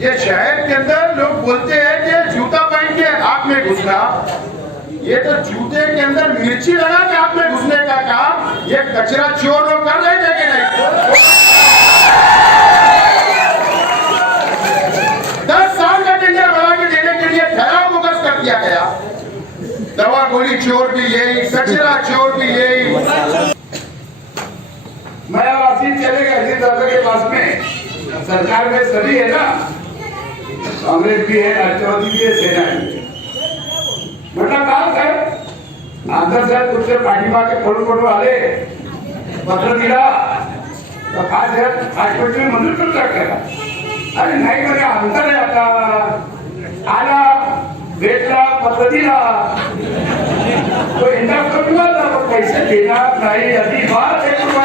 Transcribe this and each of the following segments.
ये शहर के अंदर लोग बोलते हैं कि जूता पहन के आंख में घुसना, ये तो जूते के अंदर मिर्ची लगा के आंख में घुसने का काम ये कचरा चोर लोग कर रहे थे कि नहीं? 10 साल का टेंडर बढ़ा के देने के लिए ठहराव मुकस कर दिया गया। दवा गोली चोर भी यही, कचरा चोर भी यही। मैं और आसिफ चले गए अजीत दादा के पास में। सरकार में सभी है ना, कांग्रेस भी है, राष्ट्रवादी भी है, सेना भी है। बेटा कहा सर आंध्र साहेब तुमचे पाठीमागे पडून पडून आले, पत्र दिला तर काय साहेब हॉस्पिटल मंजूर करू टाकला. अरे नाही म्हणे अंतर आहे आता, आला भेटला पत्र दिला तो इंदा करून पैसे देणार नाही अजिबात हे करून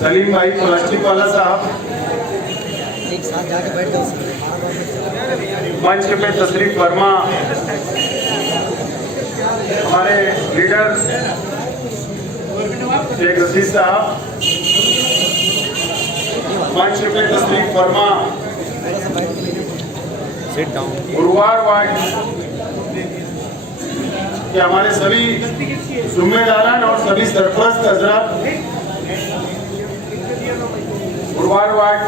सलीम भाई प्लास्टिक वाला साहब एक साथ जाके बैठ जाओ। मंच पे तशरीफ फरमा हमारे लीडर शेख रशीद साहब, मंच पे तशरीफ फरमा गुरुवार वार्ड के हमारे सभी जिम्मेदारान और सभी सरपरस्त हजरात, गुरुवार वार्ड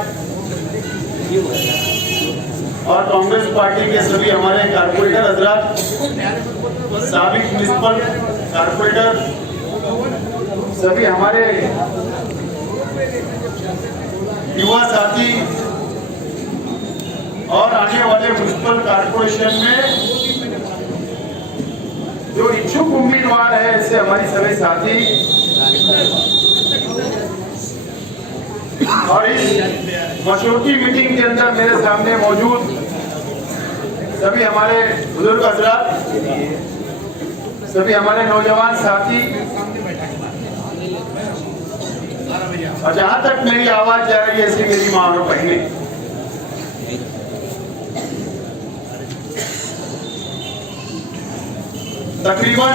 और कांग्रेस पार्टी के सभी हमारे कारपोरेटर हजरात, साबिक म्युनिसिपल कारपोरेटर, सभी हमारे युवा साथी और आने वाले म्युनिसिपल कारपोरेशन में जो इच्छुक उम्मीदवार है, इससे हमारी सभी साथी और इस मशरूती मीटिंग के अंदर मेरे सामने मौजूद सभी हमारे बुजुर्ग हजरात, सभी हमारे नौजवान साथी, और जहां तक मेरी आवाज जा रही है ऐसी मेरी मां और बहनें, तकरीबन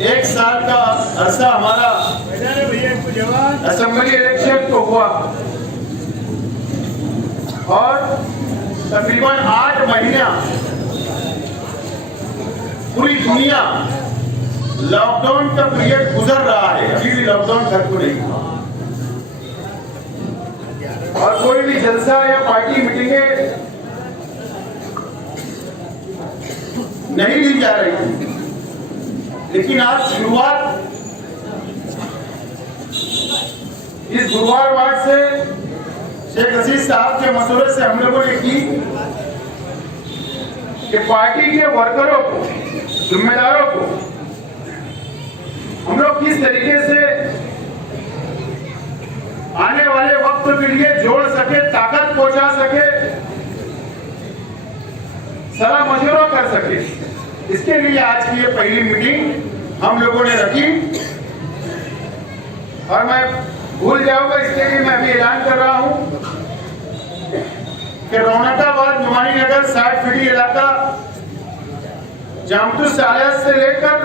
1 साल का अरसा हमारा असेंबली इलेक्शन को हुआ और तकरीबन 8 महीना पूरी दुनिया लॉकडाउन का पीरियड गुजर रहा है, अभी भी लॉकडाउन खत्म नहीं हुआ और कोई भी जलसा या पार्टी मीटिंगें नहीं ली जा रही थी, लेकिन आज शुरुआत इस गुरुवार वार्ड से शेख अजीज साहब के मशवरे से हम लोगों ने की कि पार्टी के वर्करों को, जिम्मेदारों को हम लोग किस तरीके से आने वाले वक्त के लिए जोड़ सके, ताकत पहुंचा सके, सलाह मशवरा कर सके। इसके लिए आज की ये पहली मीटिंग हम लोगों ने रखी और मैं भूल जाऊंगा इसके लिए मैं अभी ऐलान कर रहा हूं कि रौनकाबाद नुमानी नगर 60 फीटी इलाका जामतू सालियात से लेकर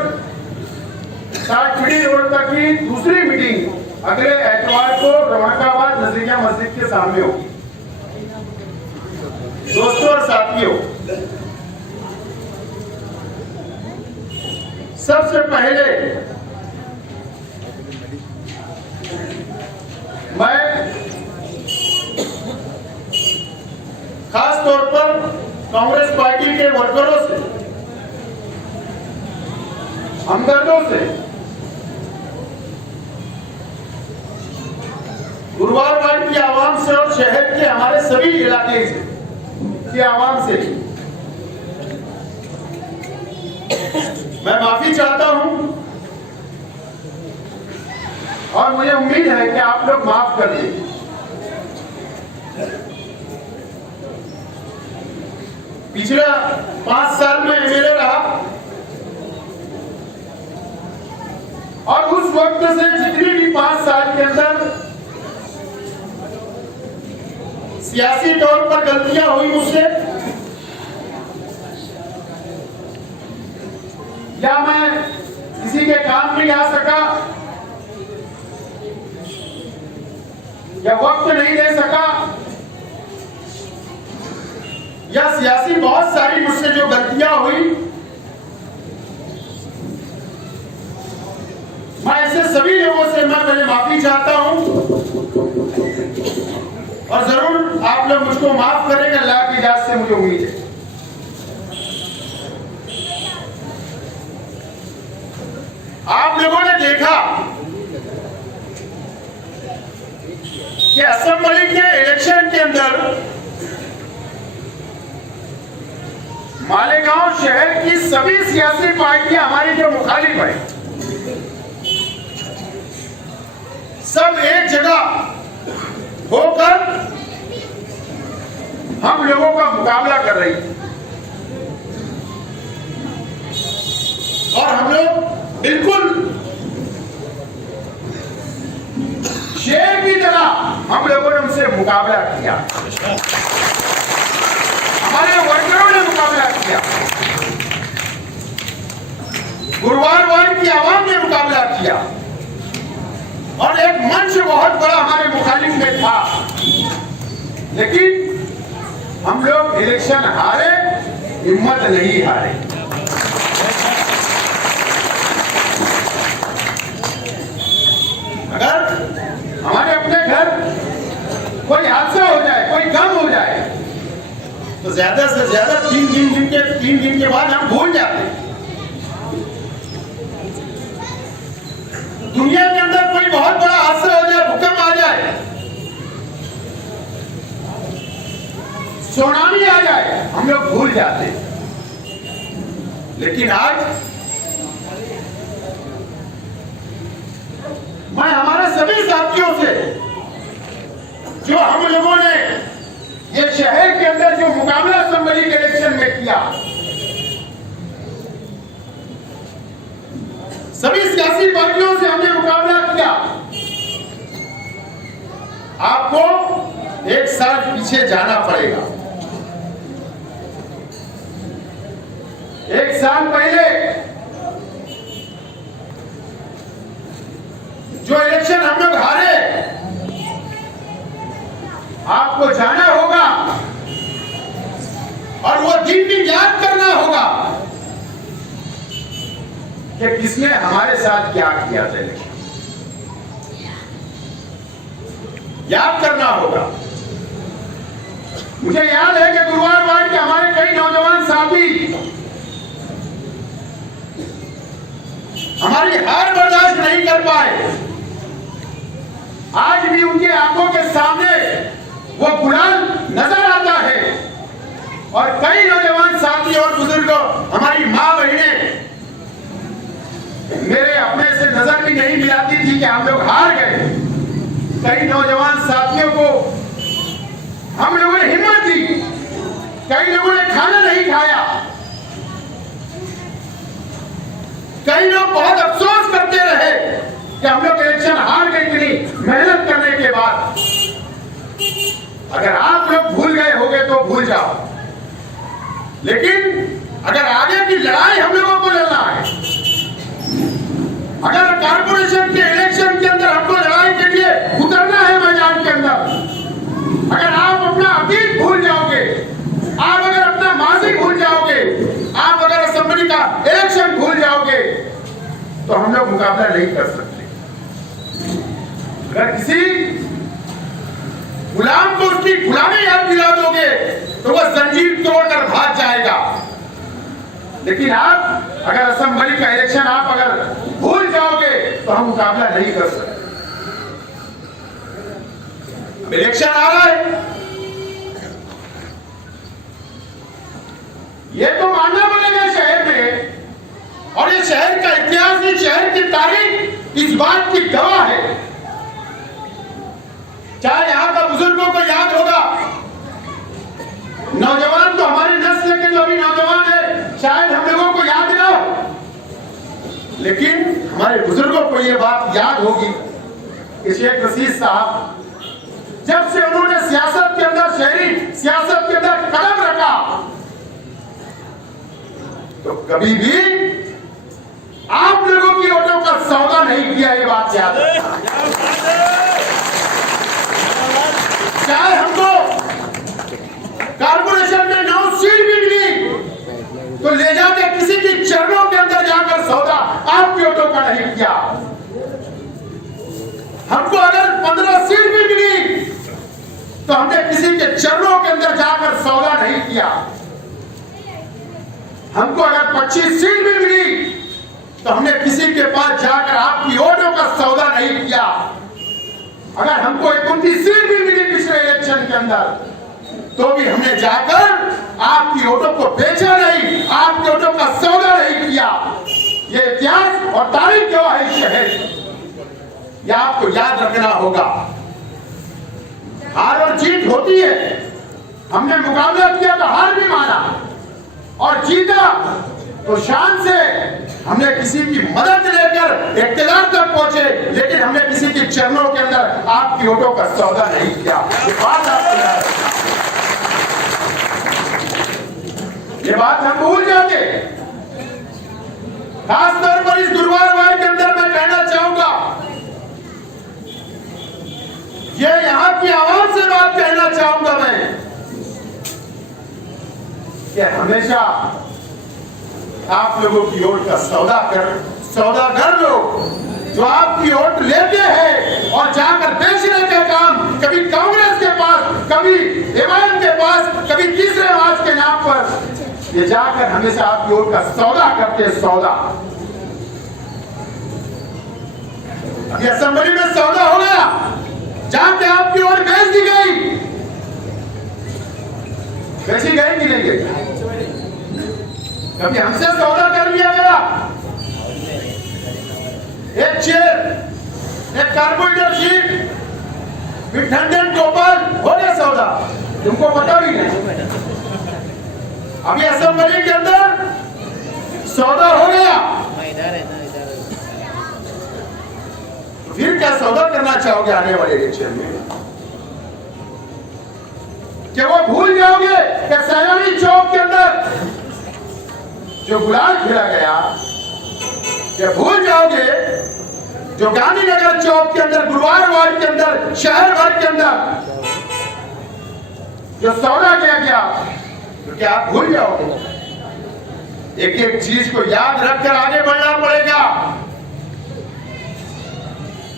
60 फीटी रोड तक की दूसरी मीटिंग अगले एतवार को रौनकाबाद नजरिया मस्जिद के सामने होगी। दोस्तों और साथियों, सबसे पहले मैं खास तौर पर कांग्रेस पार्टी के वर्करों से, हमदर्दों से, गुरुवार वार्ड की आवाम से और शहर के हमारे सभी इलाके से की आवाम से मैं माफी चाहता हूं और मुझे उम्मीद है कि आप लोग माफ कर देंगे। पिछले 5 साल में एमएलए रहा और उस वक्त से जितनी भी 5 साल के अंदर सियासी तौर पर गलतियां हुई मुझसे, या मैं किसी के काम नहीं आ सका, या वक्त नहीं दे सका, या सियासी बहुत सारी मुझसे जो गलतियां हुई, मैं ऐसे सभी लोगों से मैं पहले माफी चाहता हूं और जरूर आप लोग मुझको माफ करेंगे, अल्लाह की इजाजत से मुझे उम्मीद है। आप लोगों ने देखा कि असेंबली के इलेक्शन के अंदर मालेगांव शहर की सभी सियासी पार्टियां हमारी जो मुखालिफ है, सब एक जगह होकर हम लोगों का मुकाबला कर रही है और हम लोग बिल्कुल शेर की तरह हम लोगों ने उनसे मुकाबला किया, हमारे वर्करों ने मुकाबला किया, गुरुवार वार्ड की आवाम ने मुकाबला किया और एक मंच बहुत बड़ा हमारे मुखालिफ में था, लेकिन हम लोग इलेक्शन हारे, हिम्मत नहीं हारे। अगर हमारे अपने घर कोई हादसा हो जाए, कोई गम हो जाए, तो ज्यादा से ज्यादा 3 दिन के बाद हम भूल जाते। दुनिया के अंदर कोई बहुत बड़ा हादसा हो जाए, भूकंप आ जाए, सुनामी आ जाए, हम लोग भूल जाते। लेकिन आज मैं हमारे सभी साथियों से, जो हम लोगों ने ये शहर के अंदर जो मुकाबला असेंबली के इलेक्शन में किया, सभी सियासी पार्टियों से हमने मुकाबला किया, आपको 1 साल पीछे जाना पड़ेगा। 1 साल पहले जो इलेक्शन हम लोग हारे, आपको जाना होगा और वो दिन भी याद करना होगा कि किसने हमारे साथ क्या किया था। इलेक्शन याद करना होगा। मुझे याद है कि गुरुवार वार्ड के हमारे कई नौजवान साथी आंखों के सामने वो गुलाल नजर आता है। और कई नौजवान साथी और बुजुर्गों, हमारी माँ बहनें मेरे अपने से नजर भी नहीं मिलाती थी कि हम लोग हार गए। कई नौजवान साथियों को हम लोगों ने हिम्मत दी, कई लोगों ने खाना नहीं खाया, कई लोग बहुत अफसोस करते रहे कि हम लोग इलेक्शन हार गए इतनी मेहनत करने के बाद। अगर आप लोग भूल गए होंगे तो भूल जाओ, लेकिन अगर आगे की लड़ाई हम लोगों को लड़ना है, अगर कारपोरेशन के इलेक्शन के अंदर हमको लड़ाई के लिए उतरना है मैदान के अंदर, अगर आप अपना अतीत भूल जाओगे, आप अगर अपना माजी भूल जाओगे, आप अगर असेंबली का इलेक्शन भूल जाओगे, तो हम लोग मुकाबला नहीं कर सकते। अगर किसी गुलाम को उसकी गुलामी याद दिला दोगे तो वह जंजीर तोड़कर भाग जाएगा। लेकिन आप अगर असेंबली का इलेक्शन आप अगर भूल जाओगे तो हम मुकाबला नहीं कर सकते। इलेक्शन आ रहा है, ये तो मानना पड़ेगा शहर में, और ये शहर का इतिहास, इस शहर की तारीख इस बात की गवाह है। चाहे यहां का बुजुर्गों को याद होगा, नौजवान तो हमारी नस्ल के जो भी नौजवान है शायद हम लोगों को याद ना हो, लेकिन हमारे बुजुर्गों को यह बात याद होगी कि शेख रशीद साहब जब से उन्होंने सियासत के अंदर, शहरी सियासत के अंदर कदम रखा, तो कभी भी आप लोगों की वोटों का सौदा नहीं किया। ये बात याद रखना। चाहे हमको कारपोरेशन में 9 सीट भी मिली तो ले जाके किसी की चरणों के अंदर जाकर सौदा आपके वोटों का नहीं किया। हमको अगर 15 सीट भी मिली तो हमने किसी के चरणों के अंदर जाकर सौदा नहीं किया। हमको अगर 25 सीट भी मिली तो हमने किसी के पास जाकर आपकी वोटों का सौदा नहीं किया। अगर हमको 29 सीट भी मिली पिछले इलेक्शन के अंदर तो भी हमने जाकर आपकी वोटों को बेचा नहीं, आपके वोटों का सौदा नहीं किया। ये इतिहास और तारीख गवाह है शहर, यह आपको याद रखना होगा। हार और जीत होती है, हमने मुकाबला किया तो हार भी माना, और जीता तो शान से हमने किसी की मदद लेकर इख्तियार तक पहुंचे, लेकिन हमने किसी के चरणों के अंदर आपकी वोटों का सौदा नहीं किया। ये बात आपको याद रखना, ये बात हम भूल जाते। खासतौर पर इस गुरुवार वार के अंदर मैं कहना चाहूंगा, ये यहां की आवाज से बात कहना चाहूंगा मैं कि हमेशा आप लोगों की वोट का सौदागर लोग जो आपकी वोट लेते हैं और जाकर बेचने का काम, कभी कांग्रेस के पास, कभी एमआईएम के पास, कभी तीसरे आवाज के नाम पर ये जाकर हमेशा आपकी वोट का सौदा करते हैं। सौदा अभी असेंबली में सौदा हो गया, जाके आपकी वोट बेच दी गई, बेची गई कि नहीं गई? कभी हमसे सौदा कर लिया गया, एक चेयर, एक कारपोरेटर सीट, फिर ठंडन टोपल, हो गया सौदा, तुमको पता भी नहीं। अभी असेंबली के अंदर सौदा हो गया, फिर क्या सौदा करना चाहोगे आने वाले इलेक्शन में? क्या वो भूल जाओगे कि सैलानी चौक के अंदर जो गुलाल खेला गया, क्या भूल जाओगे जो गांधीनगर चौक के अंदर, गुरुवार वार्ड के अंदर, शहर भर के अंदर जो सौदा किया गया, तो क्या आप भूल जाओगे? एक एक चीज को याद रखकर आगे बढ़ना पड़ेगा।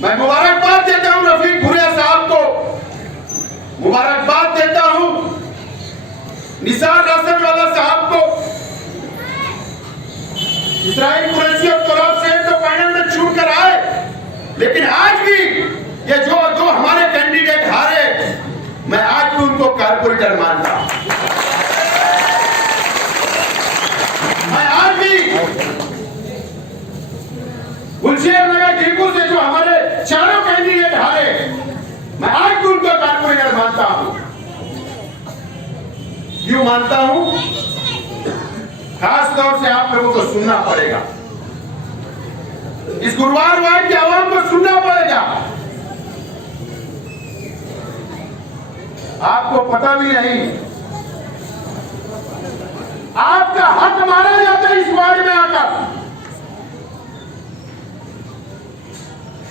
मैं मुबारकबाद देता हूं रफीक भुरिया साहब को, मुबारकबाद देता हूं निसार रासनवाला साहब को। इसराइल कुरैशी और तोराब से तो फाइनल में छूट कर आए, लेकिन आज भी ये जो हमारे कैंडिडेट हारे कारपोरेटर मानता हूं। मैं आज भी गुलशेर नगर टीपू से जो हमारे चारों कैंडिडेट हारे, मैं आज भी उनको कारपोरेटर मानता हूं। क्यों मानता हूं? खास तौर से आप लोगों को सुनना पड़ेगा, इस गुरुवार वार्ड की आवाम को सुनना पड़ेगा। आपको पता भी नहीं, आपका हक मारा जाता है इस वार्ड में आकर।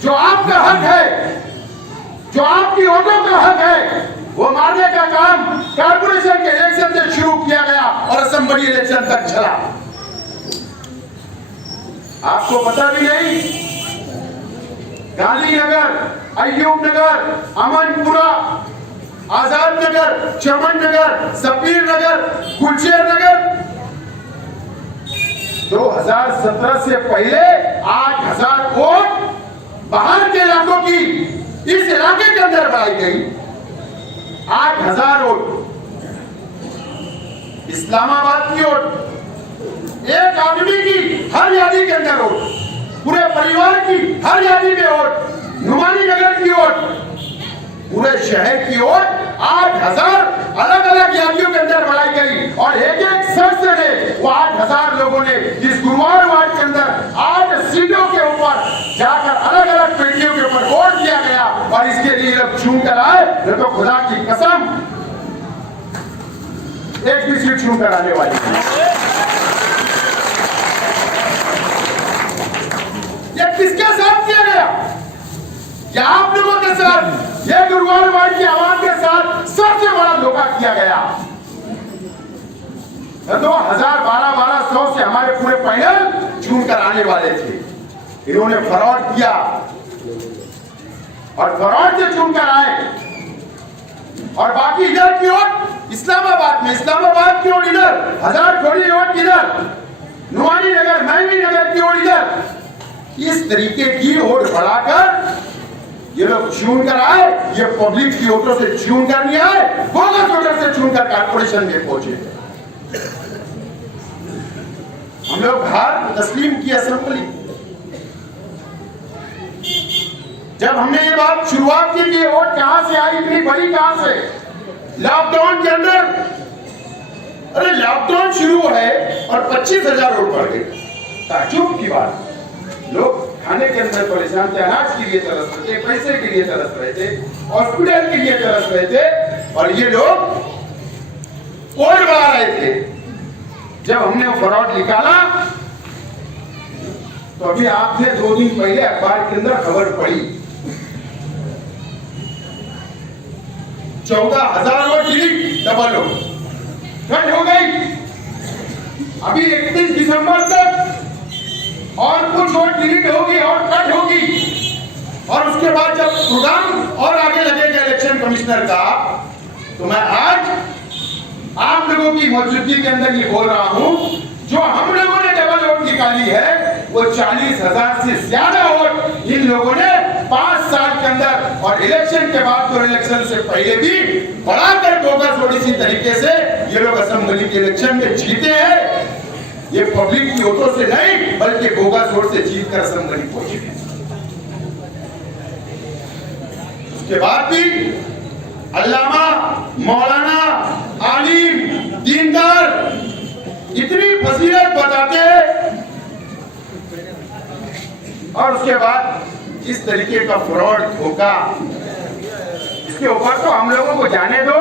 जो आपका हक है, जो आपकी वोटों का हक है, वो मारने का काम कारपोरेशन के इलेक्शन से शुरू किया गया और असेंबली इलेक्शन तक चला। आपको पता भी नहीं, गांधीनगर, अय्यूब नगर, अमनपुरा, आजाद नगर, चमन नगर, सफीर नगर, गुलशेर नगर 2017 से पहले 8000 वोट बाहर के इलाकों की इस इलाके के अंदर बढ़ाई गई। 8000 वोट इस्लामाबाद की वोट, एक आदमी की हर यादी के अंदर वोट, पूरे परिवार की हर यादी में वोट, नुमानी नगर की वोट, पूरे शहर की ओर 8000 अलग अलग यादियों के अंदर बढ़ाई गई। और एक एक सदस्य ने, वो 8000 लोगों ने इस गुरुवार वार्ड के अंदर 8 सीटों के ऊपर जाकर अलग अलग पेटियों के ऊपर वोट दिया गया। और इसके लिए लोग चुन कर आए, तो खुदा की कसम एक भी सीट चुन कर आने वाली है। ये किसके साथ किया गया? क्या आप लोगों के साथ? ये गुरुवार वार्ड की आवाम के साथ सबसे बड़ा धोखा किया गया। 2012 से हमारे पूरे पैनल चुन कर आने वाले थे, इन्होंने फ्रॉड किया और फ्रॉड से चुन कर आए। और बाकी इधर की ओर इस्लामाबाद में, इस्लामाबाद की ओर इधर, 1000 थोड़ी वोट इधर, नुमानी नगर, महमी नगर की ओर इधर। इस तरीके की वोट बढ़ाकर ये लोग चुन कर आए। ये पब्लिक की वोटों से चुन कर नहीं आए, बोगस वोटर से चुनकर कारपोरेशन में पहुंचे। हम लोग हार तस्लीम की असेंबली। जब हमने ये बात शुरुआत की कि वोट कहां से आई, इतनी बड़ी कहां से? लॉकडाउन के अंदर, अरे लॉकडाउन शुरू है और 25,000 वोट पड़ गए। ताज्जुब की बात, लोग खाने के अंदर परेशान थे, अनाज के लिए तरस रहे थे, पैसे के लिए तरस रहे थे, हॉस्पिटल के लिए तरस रहे थे, और ये लोग वोट बढ़ा रहे थे। जब हमने वो फ्रॉड निकाला तो अभी आपने 2 दिन पहले अखबार के अंदर खबर पड़ी, 14,000 वोट डिलीट, डबल हो कट हो गई। अभी 31 दिसंबर तक और कुछ वोट डिलीट होगी और कट होगी। और उसके बाद जब प्रोग्राम और आगे लगेगा इलेक्शन कमिश्नर का, तो मैं आज आप लोगों की मौजूदगी के अंदर ये बोल रहा हूं, जो हम लोगों ने डबल वोट निकाली है वो 40,000 से ज्यादा वोट इन लोगों ने 5 साल के अंदर और इलेक्शन के बाद और इलेक्शन से पहले भी बढ़ाकर बोगस वोट इसी तरीके से ये लोग असेंबली के इलेक्शन में जीते हैं। ये पब्लिक की वोटों से नहीं, बल्कि बोगस वोट से जीत कर असेंबली पहुंचे हैं। उसके बाद भी अल्लामा, मौलाना, आलिम, दीनदार इतनी फजीलत बताते हैं, और उसके बाद इस तरीके का फ्रॉड, धोखा, इसके ऊपर तो हम लोगों को जाने दो,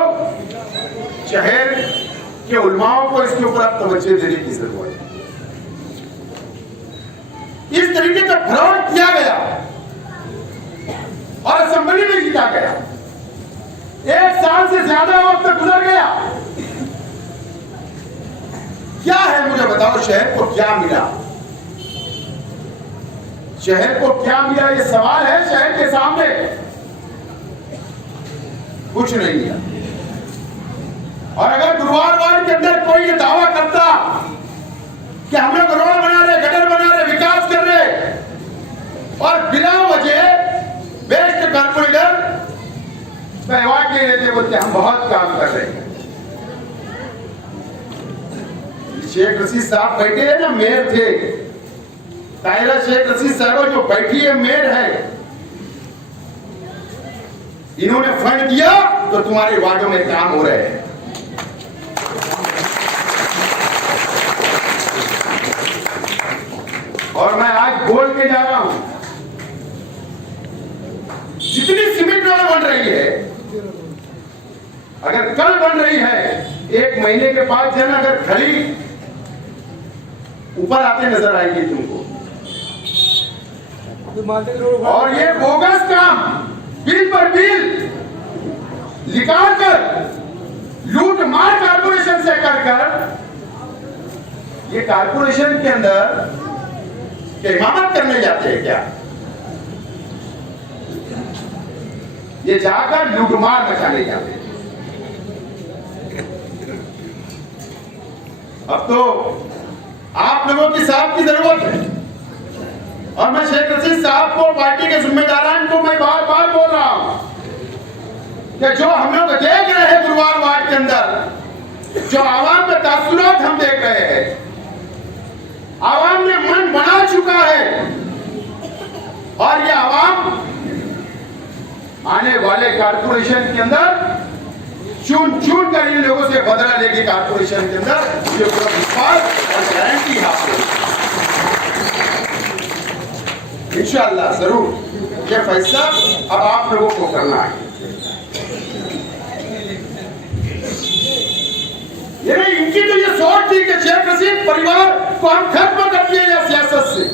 शहर के उलमाओं को इसके ऊपर अब तवज्जो देने की जरूरत है। इस तरीके का फ्रॉड किया गया और असेंबली में जीता गया। 1 साल से ज्यादा वक्त गुजर गया। क्या है, मुझे बताओ, शहर को क्या मिला? शहर को क्या मिला, ये सवाल है शहर के सामने। कुछ नहीं मिला। और अगर गुरुवार वार्ड के अंदर कोई ये दावा करता कि हम लोग रोड बना रहे, गटर बना रहे, विकास कर रहे, और बिना वजह बेस्ट कारपोरेटर अवार्ड ले लेते, बोलते कि हम बहुत काम कर रहे हैं। शेख रशीद साहब बैठे हैं ना, मेयर थे, ताहिरा शेख रशीद साहब जो बैठी है मेयर है, इन्होंने फंड दिया तो तुम्हारे वार्डों में काम हो रहे हैं। और मैं आज बोल के जा रहा हूं, जितनी सीमेंट रोड बन रही है, अगर कल बन रही है, 1 महीने के बाद जाना, अगर खली ऊपर आते नजर आएगी तुमको। और ये बोगस काम बिल पर बिल निकाल कर लूट मार कारपोरेशन से कर ये कारपोरेशन के अंदर इमामत करने जाते हैं क्या? ये जाकर लूटमार मचाने जाते हैं। अब तो आप लोगों की साथ की जरूरत है, और मैं शेख रशीद साहब को, पार्टी के जिम्मेदारान को मैं बार बार बोल रहा हूं कि जो हम लोग देख रहे हैं गुरुवार वार्ड के अंदर, जो आवाम के तासुरात हम देख रहे हैं, आवाम ने मन बना चुका है, और ये आवाम आने वाले कारपोरेशन के अंदर चुन चुन कर इन लोगों से बदला लेगी। कारपोरेशन के अंदर ये पूरा विश्वास और गारंटी है आपको। इंशाअल्लाह जरूर ये फैसला अब आप लोगों को करना है। ये नहीं, इनकी तो ये सोच थी कि शेख रशीद परिवार को हम खत्म कर दिए या सियासत से,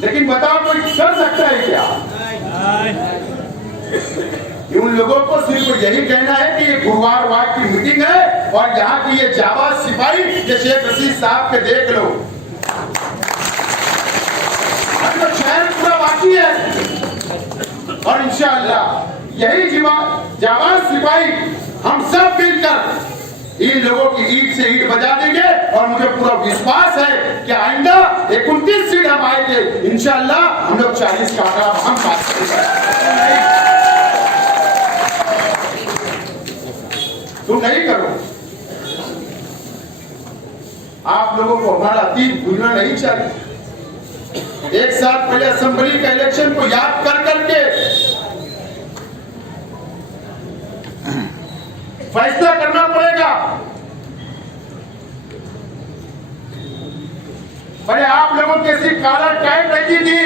लेकिन बताओ कोई कर सकता है क्या? उन लोगों को सिर्फ यही कहना है कि ये गुरुवार वार्ड की मीटिंग है, और यहाँ की ये जाबाज सिपाही ये शेख रशीद साहब के देख लो, तो शहर पूरा बाकी है। और इंशाअल्लाह यही जाबाज सिपाही हम सब मिलकर इन लोगों की ईंट से ईंट बजा देंगे, और मुझे पूरा विश्वास है कि आइंदा 29 सीट हम आएंगे इंशाअल्लाह। हम लोग 40 का आंकड़ा हम पास करेंगे। तुम नहीं करो, आप लोगों को हमारा अतीत भूलना नहीं चाहिए। एक साल पहले असेंबली का इलेक्शन को याद कर करके फैसला करना पड़ेगा। पहले आप लोगों की ऐसी कालर टाइम रहती थी,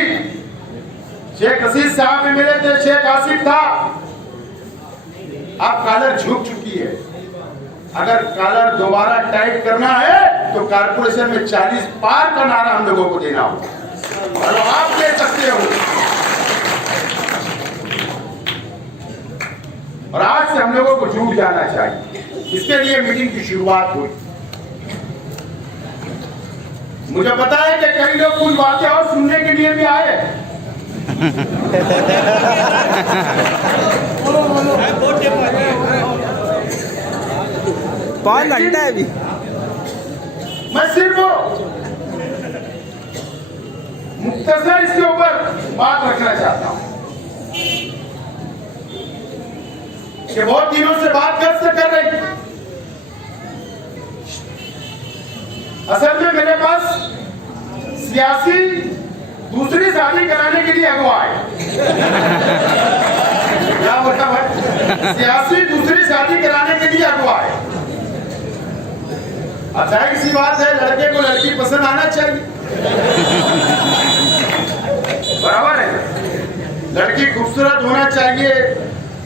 शेख रशीद साहब भी मिले थे, शेख आसिफ था, अब कालर झुक चुकी है। अगर कालर दोबारा टाइट करना है तो कारपोरेशन में 40 पार का नारा हम लोगों को देना होगा, और आप दे सकते हो। और आज से हम लोगों को जुट जाना चाहिए, इसके लिए मीटिंग की शुरुआत हुई। मुझे पता है कि कई लोग कुछ बातें और सुनने के लिए भी आए। कौन लगता है अभी? मैं सिर्फ मुख्तसर इसके ऊपर बात रखना चाहता हूं कि बहुत दिनों से बात कर रही। असल में मेरे पास सियासी दूसरी शादी कराने के लिए अगवा है। क्या बोला भाई? सियासी दूसरी शादी कराने के लिए अगवा है। अब जाहिर सी बात है, लड़के को लड़की पसंद आना चाहिए, बराबर है। लड़की खूबसूरत होना चाहिए,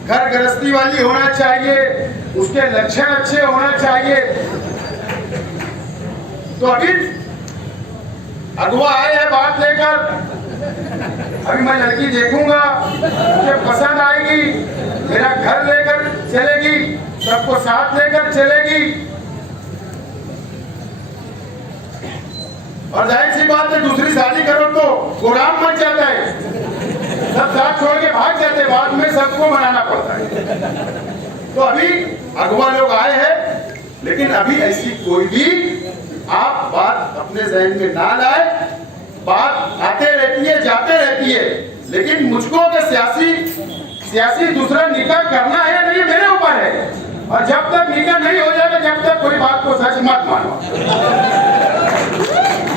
घर गृहस्थी वाली होना चाहिए, उसके लक्षण अच्छे होना चाहिए। तो अभी अगवा आए हैं बात लेकर, अभी मैं लड़की देखूंगा, मुझे पसंद आएगी, मेरा घर लेकर चलेगी, सबको साथ लेकर चलेगी। और जाहिर सी बात है, दूसरी शादी करो तो गोदाम मच जाता है, सब साथ छोड़ के भाग जाते, बाद में सबको मनाना पड़ता है। तो अभी अगवा लोग आए हैं, लेकिन अभी ऐसी कोई भी आप बात अपने जहन में ना लाए। बात आते रहती है, जाते रहती है, लेकिन मुझको के सियासी दूसरा निकाह करना है नहीं, मेरे ऊपर है। और जब तक निकाह नहीं हो जाएगा, जब तक कोई बात को सच मत मानो।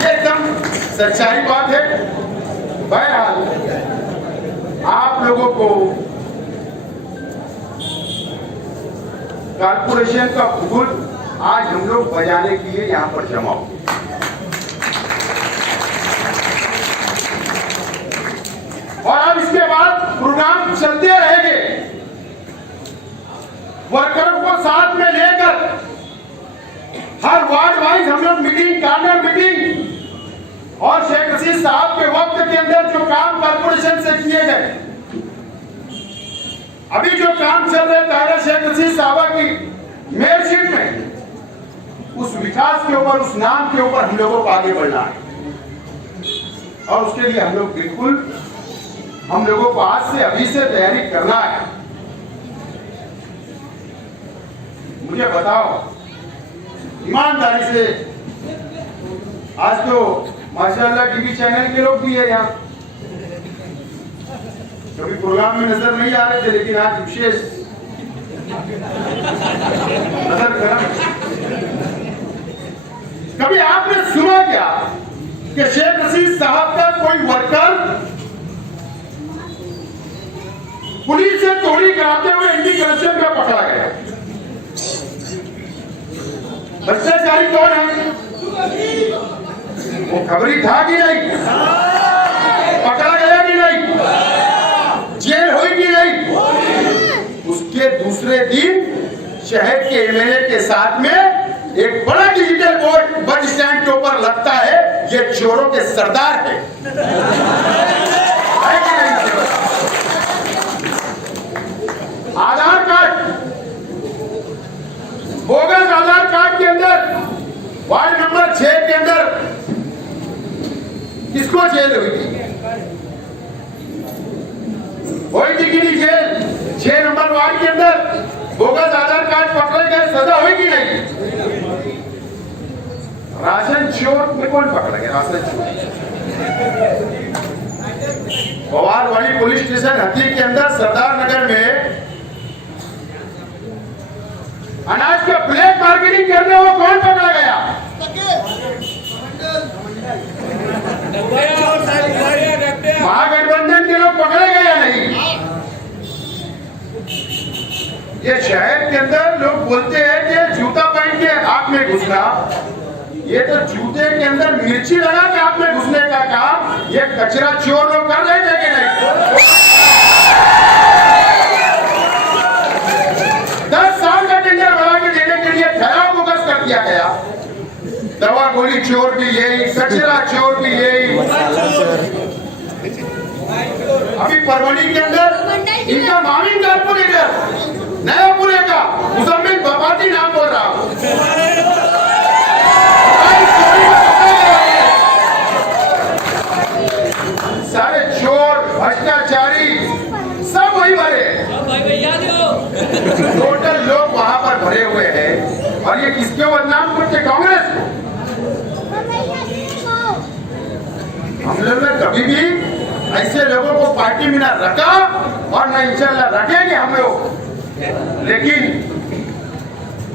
ये एकदम सच्चाई बात है। बहरहाल आप लोगों को कारपोरेशन का भूगोल आज हम लोग बजाने के लिए यहाँ पर जमा हो। और अब इसके बाद प्रोग्राम चलते रहेंगे, वर्करों को साथ में लेकर हर वार्ड वाइज हम लोग मीटिंग, कार्नर मीटिंग, और शेख रशीद साहब के वक्त के अंदर जो काम कारपोरेशन से किए गए, अभी जो काम चल रहे ताहिरा शेख रशीद साहब की मेयरशिप में, उस विकास के ऊपर, उस नाम के ऊपर हम लोगों को आगे बढ़ना है। और उसके लिए हम लोग बिल्कुल, हम लोगों को आज से, अभी से तैयारी करना है। मुझे बताओ ईमानदारी से, आज तो माशाअल्लाह टीवी चैनल के लोग भी है यहाँ, कभी प्रोग्राम में नजर नहीं आ रहे थे, लेकिन आज विशेष नजर करा। कभी आपने सुना क्या कि शेख रशीद साहब का कोई वर्कर पुलिस से चोरी कराते हुए एंटी करप्शन में पकड़ा गया? भ्रष्टाचारी कौन है? वो खबरी था कि नहीं? पकड़ा गया कि नहीं? जेल हुई कि नहीं? उसके दूसरे दिन शहर के एमएलए के साथ में एक बड़ा डिजिटल बोर्ड बस स्टैंड के ऊपर लगता है, ये चोरों के सरदार है कि नहीं? आधार कार्ड, बोगस आधार कार्ड के अंदर वार्ड नंबर 6 के अंदर किसको जेल हुई थी? कि नहीं जेल? 6 नंबर वार्ड के अंदर बोगस आधार कार्ड पकड़े गए, सजा हुई कि नहीं? राशन चोर में कौन पकड़ा गया? राशन चोर पवारवाड़ी पुलिस स्टेशन हत्ती के अंदर सरदार नगर में अनाज का ब्लैक मार्केटिंग करने वो कौन पकड़ा गया? महागठबंधन के लोग पकड़े गए या नहीं? ये शहर के अंदर लोग बोलते हैं कि जूता पहन के आंख में घुसना, ये तो जूते के अंदर मिर्ची लगा के आंख में घुसने का काम ये कचरा चोर लोग कर रहे थे कि नहीं? 10 साल का टेंडर बना के देने के लिए ठहराव बोगस कर दिया गया। दवा गोली चोर भी यही, कचरा चोर भी यही। अभी परवनी के अंदर इनका मामिन कारपोरेटर नया पुणे का मुजम्मिल बपाती नाम बोल रहा हूं, सारे चोर भ्रष्टाचारी सब वही भरे, टोटल लोग वहां पर भरे हुए हैं। और ये किसके बदनाम करते? कांग्रेस को। हम लोग ने कभी भी ऐसे लोगों को पार्टी में ना रखा और न इंशाल्लाह रखेंगे हम लोग, लेकिन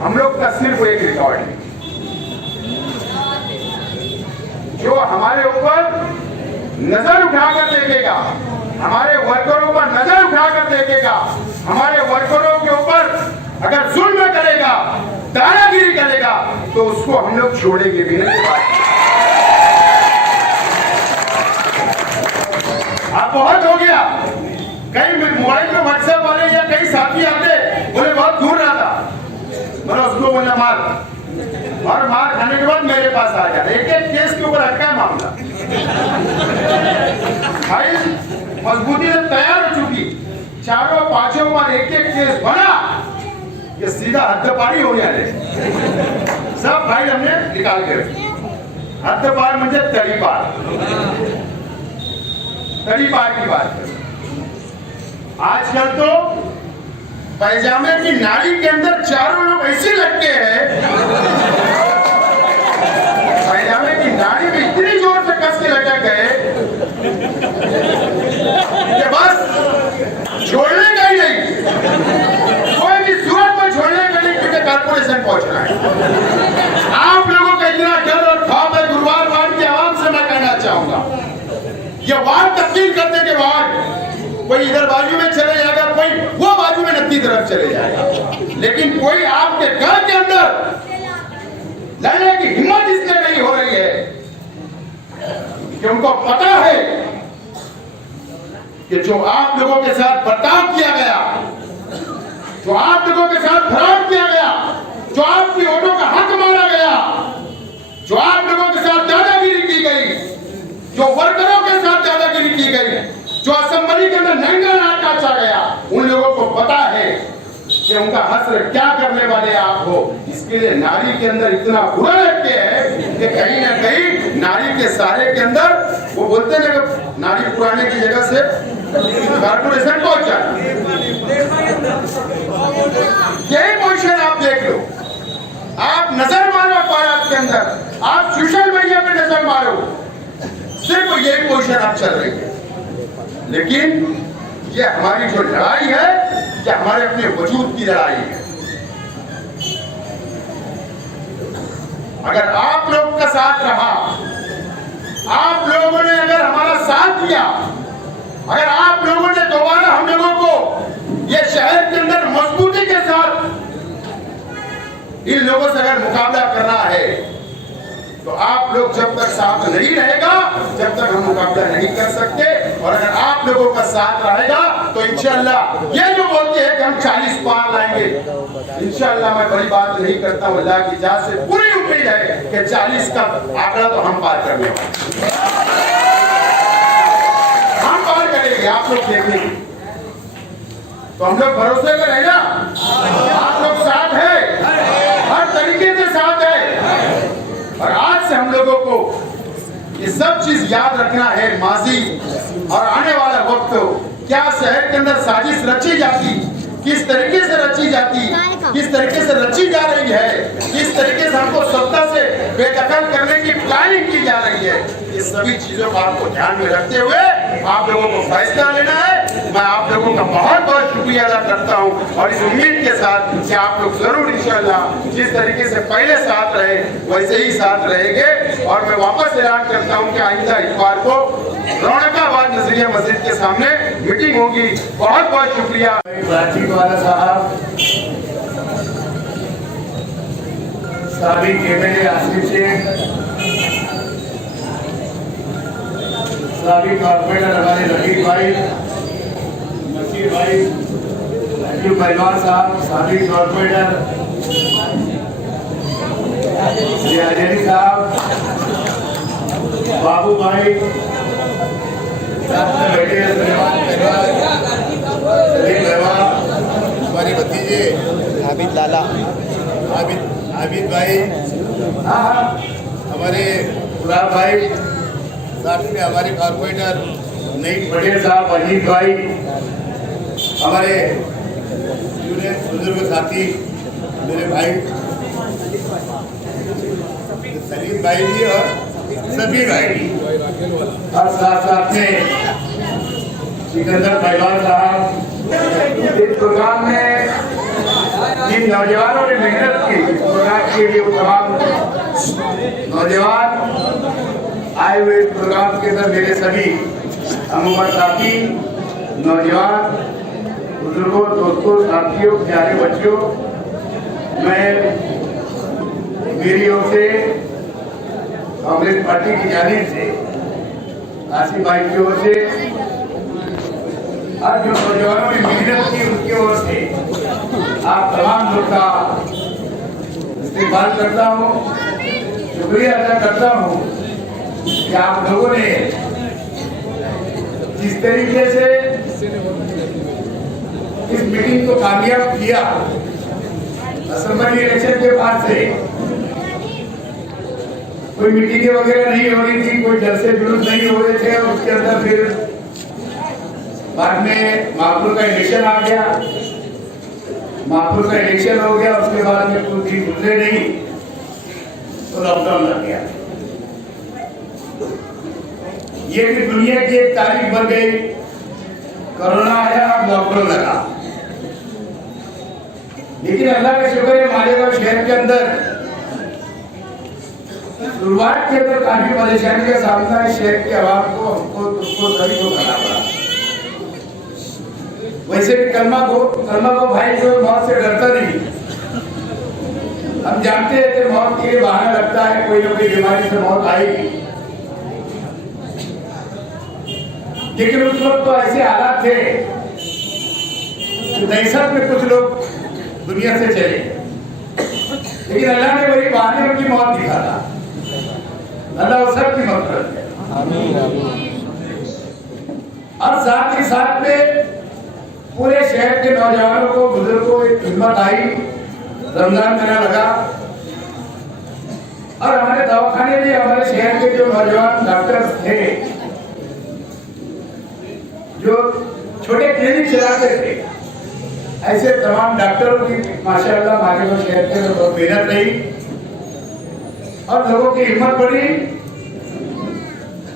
हम लोग का सिर्फ एक रिकॉर्ड है, जो हमारे ऊपर नजर उठाकर देखेगा, हमारे वर्करों पर नजर उठाकर देखेगा, हमारे वर्करों के ऊपर अगर जुल्म करेगा, दादागिरी करेगा, तो उसको हम लोग छोड़ेंगे भी नहीं। अब बहुत हो गया, कई मोबाइल में व्हाट्सएप वाले या कई साथी आते बोले बहुत दूर रहा था, मैंने उसको बोला मार, और मार खाने के बाद मेरे पास आ जाता। एक एक केस के ऊपर अटका मामला, भाई मजबूती से तैयार हो चुकी, चारों पांचों बार एक एक केस बना, ये सीधा हद्दपारी हो गया। सब भाई हमने निकाल के रखे। हद्दपार म्हणजे तड़ीपार, तड़ीपार की बात करें। आजकल तो पैजामे की नाड़ी के अंदर चारों लोग ऐसे लगते हैं, पैजामे की नाड़ी में इतनी जोर से कस के लटक गए छोड़ने का ही नहीं, कोई भी सूरत में छोड़ने का नहीं, क्योंकि कारपोरेशन पहुंचना है। आप लोगों का इतना डर और खौफ है, गुरुवार वार्ड की आवाम से मैं कहना चाहूंगा, ये वार्ड तब्दील करने के बाद कोई इधर बाजू में चले जाएगा, कोई वो बाजू में नदी तरफ चले जाएगा, लेकिन कोई आपके घर के अंदर लड़ने की हिम्मत इसलिए नहीं हो रही है कि उनको पता है कि जो आप लोगों के साथ बर्ताव किया गया, जो आप लोगों के साथ फ्रॉड किया गया, जो आपकी वोटों का हक मारा गया, जो आप लोगों के साथ दादागिरी की गई, जो वर्करों के साथ दादागिरी की गई, जो असेंबली के अंदर नंगा नाच काटा गया, उन लोगों को पता है कि उनका हश्र क्या करने वाले आप हो। इसके लिए नारी के अंदर इतना बुरा लगते है कि कहीं ना कहीं नारी के सहारे के अंदर वो बोलते हैं कि नारी पुराने की जगह से कारपोरेशन पहुंच जाए। यही पोजीशन आप देख लो, आप नजर मारो अखबार के अंदर, आप सोशल मीडिया पे नजर मारो, सिर्फ यही पोजीशन आप चल रही है। लेकिन ये हमारी जो लड़ाई है, ये हमारे अपने वजूद की लड़ाई है। अगर आप लोग का साथ रहा, आप लोगों ने अगर हमारा साथ दिया, अगर आप लोगों ने दोबारा हम लोगों को ये शहर के अंदर मजबूती के साथ इन लोगों से अगर मुकाबला करना है, तो आप लोग जब तक साथ नहीं रहेगा, जब तक हम मुकाबला नहीं कर सकते। और अगर आप लोगों का साथ रहेगा तो इंशाअल्लाह ये जो बोलते हैं कि हम 40 पार लाएंगे, इंशाअल्लाह मैं बड़ी बात नहीं करता हूं, अल्लाह की जात से पूरी उम्मीद है कि 40 का आंकड़ा तो हम पार करने वाले, हम पार करेंगे, आप लोग देखेंगे। तो हम लोग भरोसे में रहेगा, आप लोग साथ है, हर तरीके से साथ है। और आज से हम लोगों को ये सब चीज याद रखना है, माजी और आने वाला वक्त, क्या शहर के अंदर साजिश रची जाती, किस तरीके से रची जाती, किस तरीके से रची जा रही है, किस तरीके से हमको सत्ता से बेदखल करने की प्लानिंग की जा रही है, ये सभी चीजों को आपको ध्यान में रखते हुए आप लोगों को फैसला लेना है। मैं आप लोगों का बहुत बहुत शुक्रिया अदा करता हूं और इस उम्मीद के साथ कि आप लोग जरूर इंशाअल्लाह जिस तरीके से पहले साथ रहे वैसे ही साथ रहेंगे। और मैं वापस ऐलान करता हूं कि आइंदा इतवार को रौनकाबाद नजरिया मस्जिद के सामने मीटिंग होगी। बहुत बहुत शुक्रिया। साबिक एमएलए आसिफ शेख, साबिक कॉर्पोरेटर हमारे रफीक भाई, नसीर भाई, राजीव पहलवान साहब, साबिक कॉर्पोरेटर आजरी साहब, बाबू भाई, बैठे हमारे भतीजे आबिद लाला, आबिद भाई, हमारे गुलाब भाई, साथ में हमारे कॉर्पोरेटर नहीं पटेल साहब, अजीत भाई, हमारे बुजुर्ग साथी मेरे भाई सलीम भाई जी और सभी भाई, और साथ साथ में सिकंदर पहलवान साहब। इस प्रोग्राम में जिन नौजवानों ने मेहनत की, इस प्रोग्राम के लिए वो तमाम नौजवान आए हुए इस प्रोग्राम के अंदर मेरे सभी हम साथी, नौजवान, बुजुर्गों, दोस्तों, साथियों, प्यारे बच्चों, मैं मेरी ओर से कांग्रेस पार्टी की जानिब से, आसिफ भाई की ओर से, आज जो नौजवानों ने मेहनत की उनकी ओर से आप तमाम लोग का इस्तेमाल करता हूँ, शुक्रिया अदा करता हूँ कि आप लोगों ने जिस तरीके से इस मीटिंग को कामयाब किया। असेंबली इलेक्शन के बाद से कोई मीटिंगें वगैरह नहीं हो रही थी, कोई जलसे जुलूस नहीं हो रहे थे। और उसके अंदर फिर बाद में महापुर का इलेक्शन आ गया, महापुर का इलेक्शन हो गया, उसके बाद में कुछ दिन गुजरे नहीं तो लॉकडाउन लग गया। ये भी दुनिया की एक तारीख बन गई कोरोना आया, लॉकडाउन लगा, लेकिन अल्लाह का शुक्र है मालेगांव शहर के अंदर शुरुआत के अंदर काफी परेशानी का सामना इस शहर के आवाम को, हमको, तुमको, सभी को करना पड़ा। वैसे भी कलमा को भाई जो मौत से डरता नहीं। हम जानते हैं कि मौत के लिए बहाना लगता है, कोई ना कोई बीमारी से मौत आएगी, लेकिन उस वक्त तो ऐसे हालात थे कि दहशत में कुछ लोग दुनिया से चले, लेकिन अल्लाह ने वही बहाने उनकी मौत दिखाया। अल्लाह उस सब की मदद करे। और साथ ही साथ में पूरे शहर के नौजवानों को, बुजुर्गों को एक हिम्मत आई, रमजान महीना लगा और हमारे दवाखाने में हमारे शहर के जो नौजवान डॉक्टर थे, जो छोटे क्लिनिक चलाते थे, ऐसे तमाम डॉक्टरों की माशाअल्लाह मालेगांव शहर के अंदर बहुत मेहनत रही और लोगों की हिम्मत बढ़ी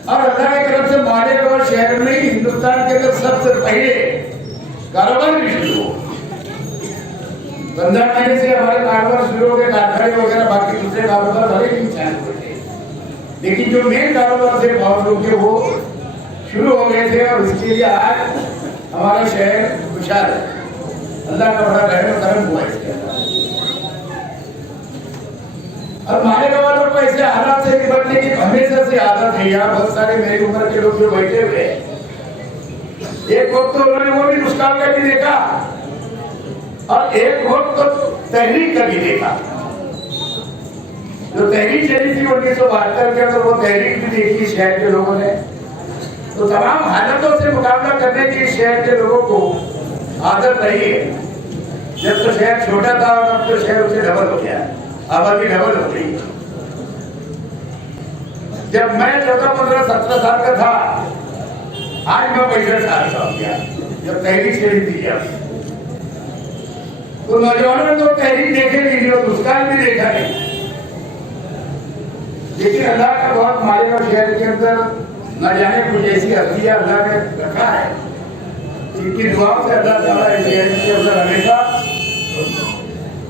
और अल्लाह की तरफ से मालेगांव शहर में हिंदुस्तान के अंदर सबसे पहले कारोबार भी शुरू हो। रमजान महीने से हमारे कारोबार शुरू हो गए, कारखाने वगैरह, बाकी दूसरे कारोबार भले ही चालू हुए, लेकिन जो मेन कारोबार थे बहुत लोग के वो शुरू हो गए थे और इसके लिए आज हमारा शहर खुशहाल है। अल्लाह का बड़ा रहम करम हुआ इसके अंदर। और मालेगांव वालों को ऐसे हालात से निपटने की हमेशा से आदत है। यहाँ बहुत सारे मेरी उम्र के लोग जो बैठे हुए हैं, एक वक्त तो उन्होंने वो भी मुस्कान का भी देखा और एक वक्त तो तहरीक का भी देखा। जो तहरीक चली थी 1972 के अंदर, वो तहरीक भी देखी शहर के लोगों ने। तो तमाम हालतों से मुकाबला करने की शहर के लोगों को आदत रही है। जब तो शहर छोटा था और अब तो शहर उससे डबल हो गया, आबादी डबल हो गई। जब मैं 14, 15, 17 साल का था, आज मैं 65 साल का हो गया, जब तहरीक चली थी। जब तो नौजवानों ने तो तहरीक देखे नहीं और मुस्कान भी देखा नहीं, लेकिन अल्लाह का बहुत मालेगांव शहर के अंदर न जाने कुछ ऐसी हस्तियां अल्लाह ने रखा है, इनकी दुआओं से अल्लाह ताला इस शहर के अंदर हमेशा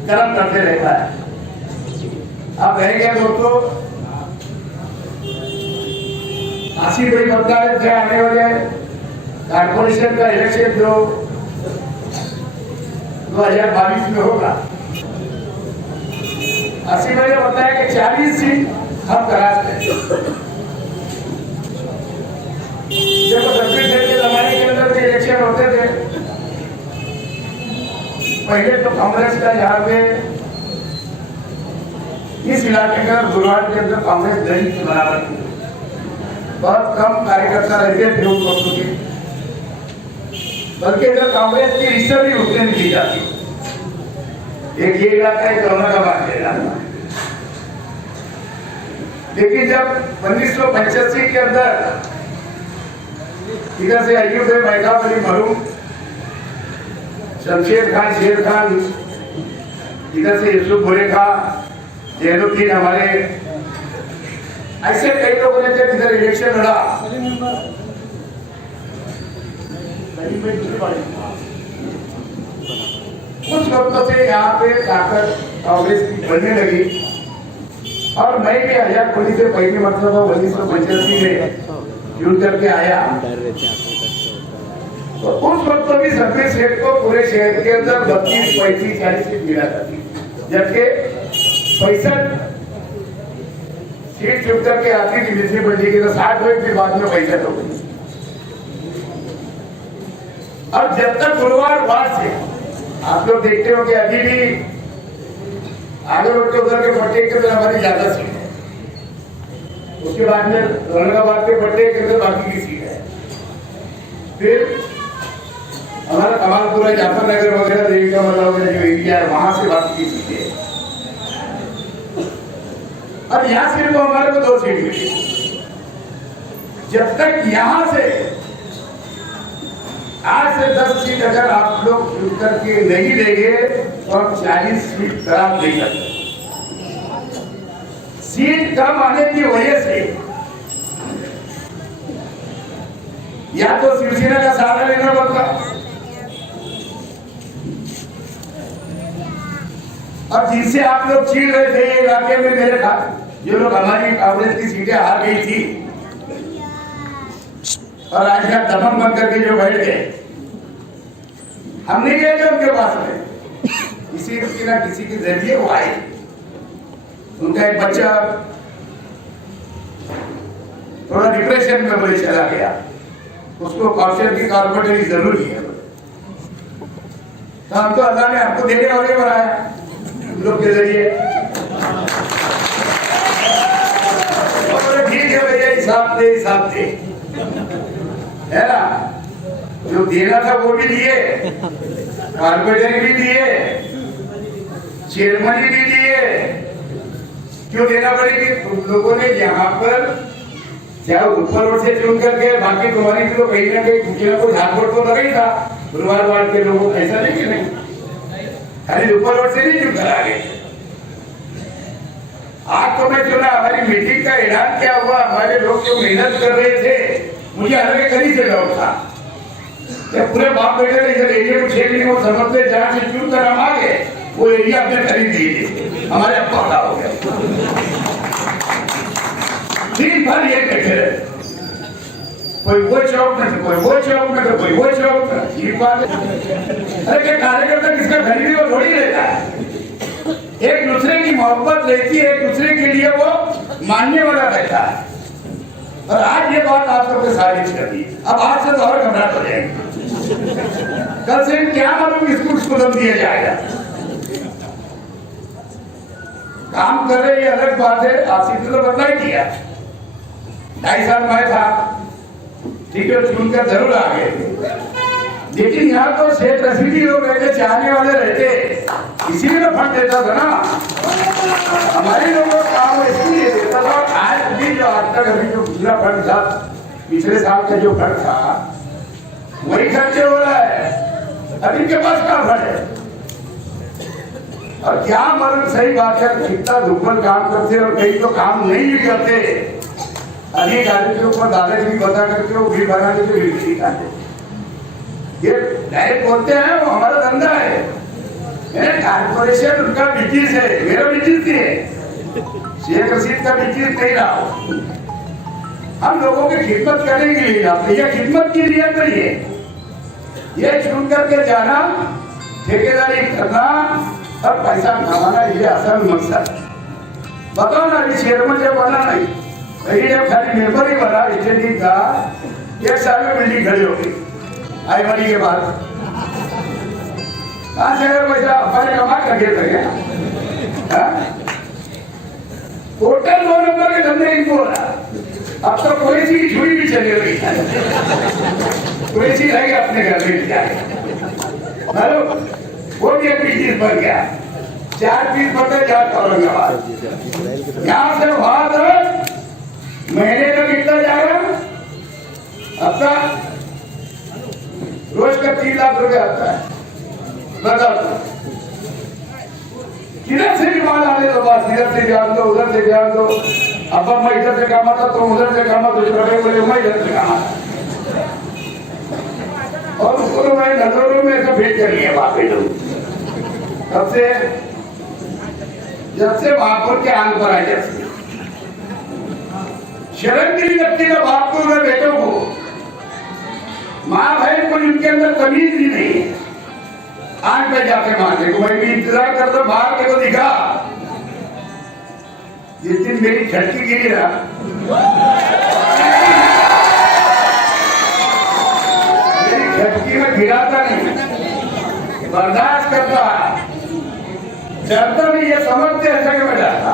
करम करते रहता है। अब रह गया दोस्तों, आसिफ भाई बताए थे आने वाले कारपोरेशन का इलेक्शन जो 2022 में होगा। आसिफ भाई ने बताया कि 40 सीट हम कराते हैं। जब 26 के जमाने के अंदर के इलेक्शन होते थे, पहले तो कांग्रेस का यहाँ पे इस इलाके का गुरुवार के अंदर कांग्रेस गरीब के बराबर थी। बहुत कम कार्यकर्ता रहते थे उन वक्त के, बल्कि अगर कांग्रेस की रिश्ता भी उतने नहीं की जाती। एक ये इलाका एक औरंगाबाद का इलाका। लेकिन जब 1985 के अंदर इधर से अयूब है, महताब अली मरूम, शमशेर खान, शेर खान, इधर से यूसुफ भुरे खान, जैनुद्दीन, हमारे ऐसे कई लोगों ने जब इधर इलेक्शन लड़ा, उस वक्त से यहाँ पे ताकत कांग्रेस की बढ़ने लगी। और मैं भी आजाद से पहली मरतबा 1985 में जुड़ करके आया, तो उस वक्त भी सर्विस सेट को पूरे शहर के अंदर 32, 35, 40 सीट मिला करती, जबकि 65 सीट चुप करके आती थी म्यूनिसिपलिटी की, तो 60 हुए फिर बाद में 65 हो गई। अब जब तक गुरुवार वार से आप लोग देखते हो कि अभी भी आगे बढ़ के उधर के पट्टे के अंदर हमारी ज्यादा सीट है, उसके बाद में औरंगाबाद के पट्टे के अंदर बाकी की सीट है, फिर हमारा कमालपुरा, जाफर नगर वगैरह, देवी का मतलब वगैरह जो एरिया है, वहां से बाकी की सीटें है। और यहाँ सिर्फ हमारे को 2 सीट मिली। जब तक यहाँ से आज से 10 सीट अगर आप लोग जुट करके नहीं देंगे तो हम 40 सीट खराब नहीं करते। सीट कम आने की वजह से या तो शिवसेना का सहारा लेना पड़ता। अब जिनसे आप लोग चिढ़ रहे थे ये इलाके में मेरे खाते जो लोग हमारी कांग्रेस की सीटें हार गई थी और आज का दफन बन करके जो बैठ गए, हम नहीं गए थे उनके पास में, किसी ना किसी के जरिए वो आए। उनका एक बच्चा थोड़ा डिप्रेशन में बोले चला गया, उसको कौशल की कारपोरेटर की जरूरी है। तो हम तो अल्लाह ने हमको देने वाले बनाया लोग के जरिए। ठीक है भैया, हिसाब दे है ना, जो देना था वो भी दिए, कारपोरेटर भी दिए, चेयरमैन भी दिए। क्यों देना पड़ेगी? तुम लोगों ने यहाँ पर चाहे ऊपर से चुन करके बाकी तुम्हारी तो कहीं ना कहीं कुछ ना कुछ हाथ तो लगा ही था गुरुवार वार्ड के लोगों को, ऐसा नहीं कि नहीं, खाली ऊपर से नहीं चुन कर आ गए। आज तो मैं चुना, हमारी मीटिंग का ऐलान क्या हुआ, हमारे लोग जो मेहनत कर रहे थे, मुझे हर कहीं से डाउट था पूरे बाप बेटे ने इधर एरिया को 6 महीने को समझते जहां से चुन कर हम आ गए, वो एरिया अपने खरीद दिए, हमारे अब पौधा हो गया। दिन भर ये बैठे रहे, कोई वो चौक में, कोई वो चौक में, कोई वो चौक में। ये बात अरे क्या कार्यकर्ता किसका खरीदे वो थोड़ी रहता है, एक दूसरे की मोहब्बत रहती है, एक दूसरे के लिए वो मानने वाला रहता है। और आज ये बात आप सबके साबित कर दी, अब आज से तो और घबराहट हो जाएगी। कल से क्या मालूम इसको दम दिया जाएगा। काम कर रहे ये अलग बात है, आसिफ तो बदला ही किया, 2.5 साल मैं था, ठीक है, चुनकर जरूर आ गए, लेकिन यहाँ तो शेख रशीदी लोग रहते, चाहने वाले रहते, इसीलिए फंड देता था ना, हमारे लोगों को काम इसलिए देता था। आज भी जो आज तक अभी जो पिछला फंड था, पिछले साल का जो फंड था वही खर्चे हो रहा है, अभी के पास क्या फंड है। और क्या मतलब सही बात है, कितना दुर्बल काम करते और कई तो काम नहीं भी करते, अधिकारी के ऊपर दादागिरी बता करके वो भी बना के भी खाते, ये डायरेक्ट बोलते हैं वो हमारा धंधा है, कारपोरेशन उनका बिजनेस है, मेरा बिजनेस नहीं है, शेख रशीद का बिजनेस नहीं रहा। हम लोगों की खिदमत करने के लिए जाते, यह खिदमत की नियत नहीं है, ये चुन करके जाना, ठेकेदारी करना और पैसा कमाना, ये असल मकसद। बताओ ना, अभी चेयरमैन जब बना नहीं, जब खाली मेंबर ही बना एचएनडी का, 1 साल में बिल्डिंग खड़ी होगी आई वाली के बाद, कहाँ से अगर पैसा हमारे कमा करके लगे, टोटल 2 नंबर के धंधे इनको हो रहा। अब तो कोई सी छुरी भी चली रही है, कोई सी रहेगी अपने घर में जाएगा, हेलो, वो भी एक बिजनेस बन गया, 4 पीस बढ़ते जाता औरंगाबाद, यहाँ से बात महीने का कितना जाएगा, अब तक रोज का 3 लाख रुपए आता है, बताओ किधर से भी माल आने तो बस, इधर से जान दो, उधर से जान दो, अब मैं इधर से कमाता तो उधर से कमाता, बोले मैं इधर से कमाता, और उसको मैं नजरों में ऐसा भेज कर लिया बाकी लोग, जब से महापुर के आंग पर आए, जब शरण की लगती है बाप को और बेटों को, माँ बहन को उनके अंदर तमीज भी नहीं है, आंख पे जाके मारने को। मैं भी इंतजार करता बाहर के को दिखा, जिस दिन मेरी झटकी गिरी ना, मेरी झटकी में गिराता नहीं, बर्दाश्त करता, डरता नहीं, ये समझते ऐसा कि मैं डरता।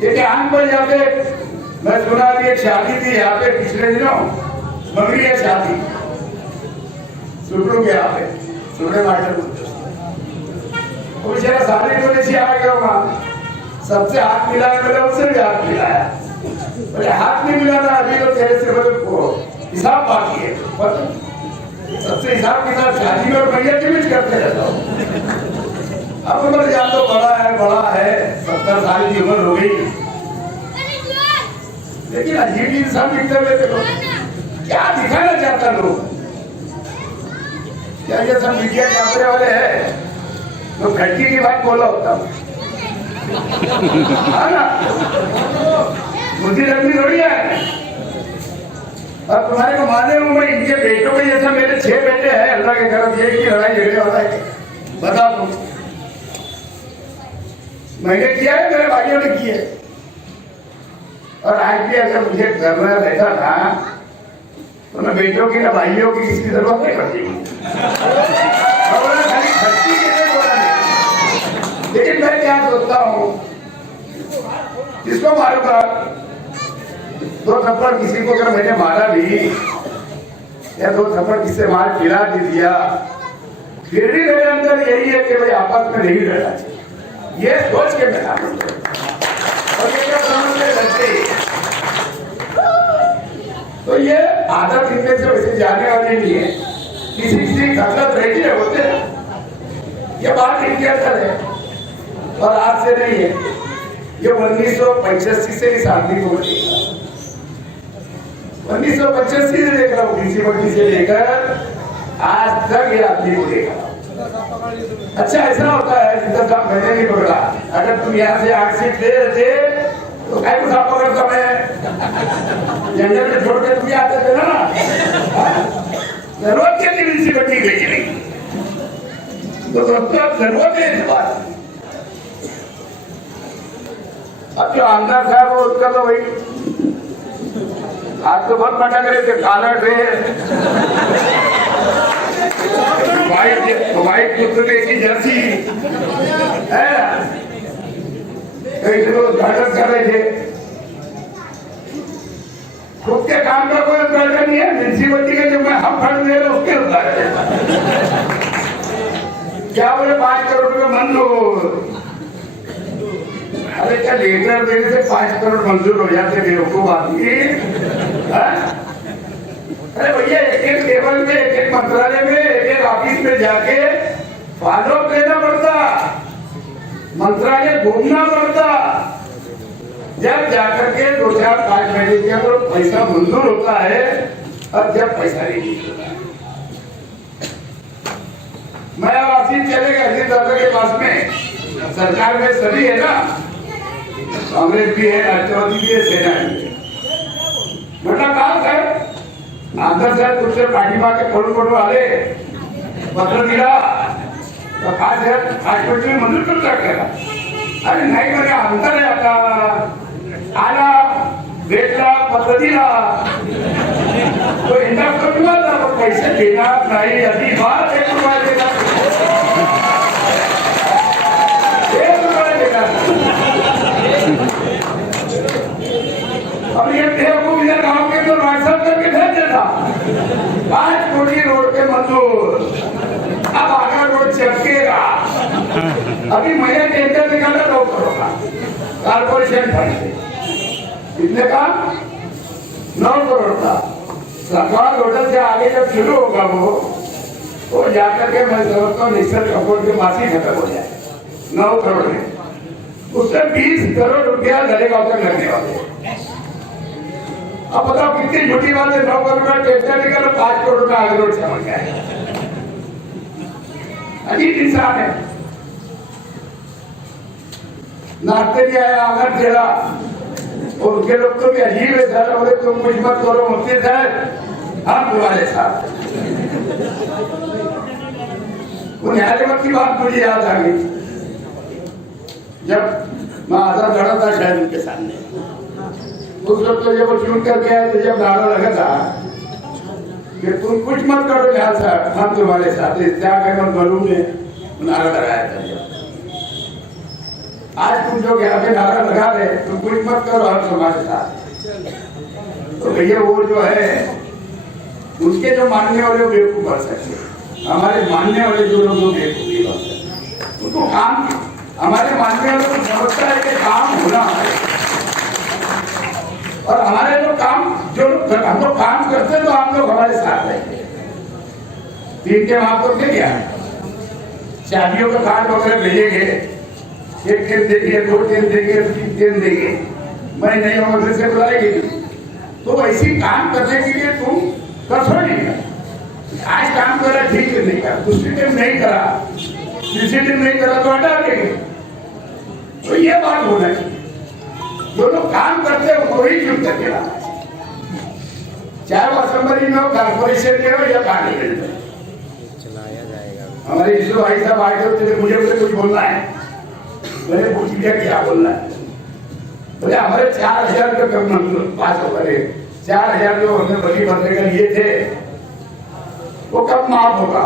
ये आंख पर जाते, मैं सुना अभी एक शादी थी यहाँ पे पिछले दिनों, मगरी है शादी, सुटू के यहाँ पे, सुने मास्टर वो बेचारा सामने को नीचे आ गया वहाँ, सबसे हाथ मिलाया, मैंने उससे भी हाथ मिलाया, बोले हाथ नहीं मिलाना अभी तो तेरे से बोले हिसाब बाकी है, सबसे हिसाब किताब शादी में और भैया के बीच करते रहता हूँ। अब उम्र जान तो बड़ा है 70 साल की उम्र हो गई, लेकिन अजीब इंसान दिखते हुए क्या दिखाना चाहता लोग? क्या ये सब मीडिया कैमरे वाले हैं तो खड़की की बात बोला होता है ना? मुझे रखनी थोड़ी है। अब तुम्हारे को माने हूं मैं, इनके बेटों के जैसा मेरे 6 बेटे हैं अल्लाह के करम, ये की लड़ाई झगड़े वाला है। बताओ तुम, मैंने किया है, मेरे भाइयों ने किया है। और आज भी अगर मुझे करना रहता था तो मैं बेटों की ना भाइयों की किसी जरूरत नहीं पड़ती। खाली खर्ची के लिए बोला नहीं। लेकिन मैं क्या सोचता हूँ, किसको मारूंगा? 2 थप्पड़ किसी को अगर मैंने मारा भी या 2 थप्पड़ किसी मार खिला भी दिया, फिर भी मेरे अंदर यही है कि भाई आपस में नहीं लड़ना चाहिए। ये सोच के मैं और ये क्या समझ में लगते, तो ये आदत इनके से वैसे जाने वाली नहीं है। किसी किसी गलत रहती है होते हैं, ये बात इनके अंदर है और आज से नहीं है। ये 1985 से इस आदमी को देख 1985 से देख रहा हूँ, बीसी से लेकर आज तक ये आदमी को देखा। अच्छा ऐसा होता है जितना काम मैंने नहीं पकड़ा, अगर तुम यहाँ से आक्सीट ले रहे तो क्या कुछ आप पकड़ता मैं जंगल में छोड़ के तुम आते थे ना, जरूरत के लिए इसी बच्ची भेजी नहीं तो दोस्तों जरूरत है इस बात। अब जो आमदार साहब वो उसका तो भाई आज तो बहुत मटा करे थे, खाना थे वाइट पुत्र की जर्सी है, कई लोग नाटक कर रहे थे। खुद के काम का कोई फायदा नहीं है, म्यूनिसिपलिटी के जो मैं हम फंड दे रहे उसके क्या बोले 5 करोड़ रुपये मंजूर। अरे क्या लेटर देने से 5 करोड़ मंजूर हो जाते बेवकूफ आदमी? अरे भैया एक टेबल में एक मंत्रालय में एक ऑफिस में जाके फॉलो लेना पड़ता, मंत्रालय घूमना पड़ता, जब जाकर के 2-4-5 महीने के अंदर पैसा मंजूर होता है और जब पैसा नहीं होता है। मैं अब ऑफिस चलेगा अजीत दादा के पास में, सरकार में सभी है ना, कांग्रेस भी है, राष्ट्रवादी भी है, सेना भी है। बेटा कहा सर आंध्र साहब तुझसे पार्टी मार के पड़ू आले पत्र दिला तो खास है हॉस्पिटल में मंजूर करता क्या? अरे नाही म्हणे अंतर आहे आता आला भेटला पत्र दिला तो इंदास तो किंवा पैसे देणार नाही अजिबात 1 रुपया देणार 1 रुपया देणार। अब ये बेवकूफ इधर गाँव के तो व्हाट्सएप करके भेज देता 5 कोटी रोड के मंजूर, अब आगे रोड चमकेगा। अभी मैंने टेंडर निकाला 9 करोड़ का कारपोरेशन फंड से, कितने का? 9 करोड़ का। सरकार होटल से आगे जब शुरू होगा वो जाकर के मैं समझता हूँ निश्चित कपूर के पास ही खत्म हो जाए 9 करोड़ में, उससे 20 करोड़ रुपया दलेगांव तक लगने वाले। अब बताओ कितनी झूठी बात है, 9 करोड़ का टेंडर निकालो 5 करोड़ का आगे रोड चमक गया। अजीब इंसान है, नाचते भी आया आगर चला और उनके लोग तो भी अजीब है सर, बोले तुम कुछ मत करो मुफ्ती साहब हम तुम्हारे साथ। उन हैदराबाद की बात मुझे याद आ गई जब मैं आधा खड़ा था शायद उनके सामने, उस वक्त तो जब वो शूट करके आए तो जब नारा लगा था कि तुम कुछ मत करो ख्याल साहब हम तुम्हारे साथ, त्याग मत मालूम ने नारा लगाया था। आज तुम जो यहाँ पे नारा लगा रहे तुम कुछ मत करो हम तुम्हारे साथ, तो भैया वो जो है उसके जो मानने वाले वो बेवकूफ बन सकते, हमारे मानने वाले जो लोग बेवकूफ नहीं बन सकते। उनको काम, हमारे मानने वालों को समझता है कि काम होना है, और हमारे लोग काम जो हम लोग काम करते हैं तो आप लोग हमारे साथ रहेंगे। 3 के वहां तो क्या शादियों का कार्ड वगैरह भेजेंगे, 1 दिन देंगे, 2 दिन देंगे, 3 दिन देंगे, मैं नहीं हूँ से बुलाएगी तो ऐसी काम करने के लिए तुम कसो नहीं कर। आज काम करा ठीक से नहीं करा, दूसरी दिन नहीं करा, तीसरी दिन नहीं करा तो हटा देंगे। तो ये बात होना चाहिए, जो लोग काम करते हैं वो ही चुन करके लाना चाहिए, चाहे वो असेंबली में हो, कारपोरेशन में हो या पार्लियामेंट में। चलाया जाएगा। हमारे इसरो भाई साहब आए थे, मुझे कुछ बोलना है, मैंने पूछ लिया क्या बोलना है। बोले हमारे 4000 रुपये पास हो गए, 4000 जो हमने बड़ी भरने का लिए थे वो कब माफ होगा।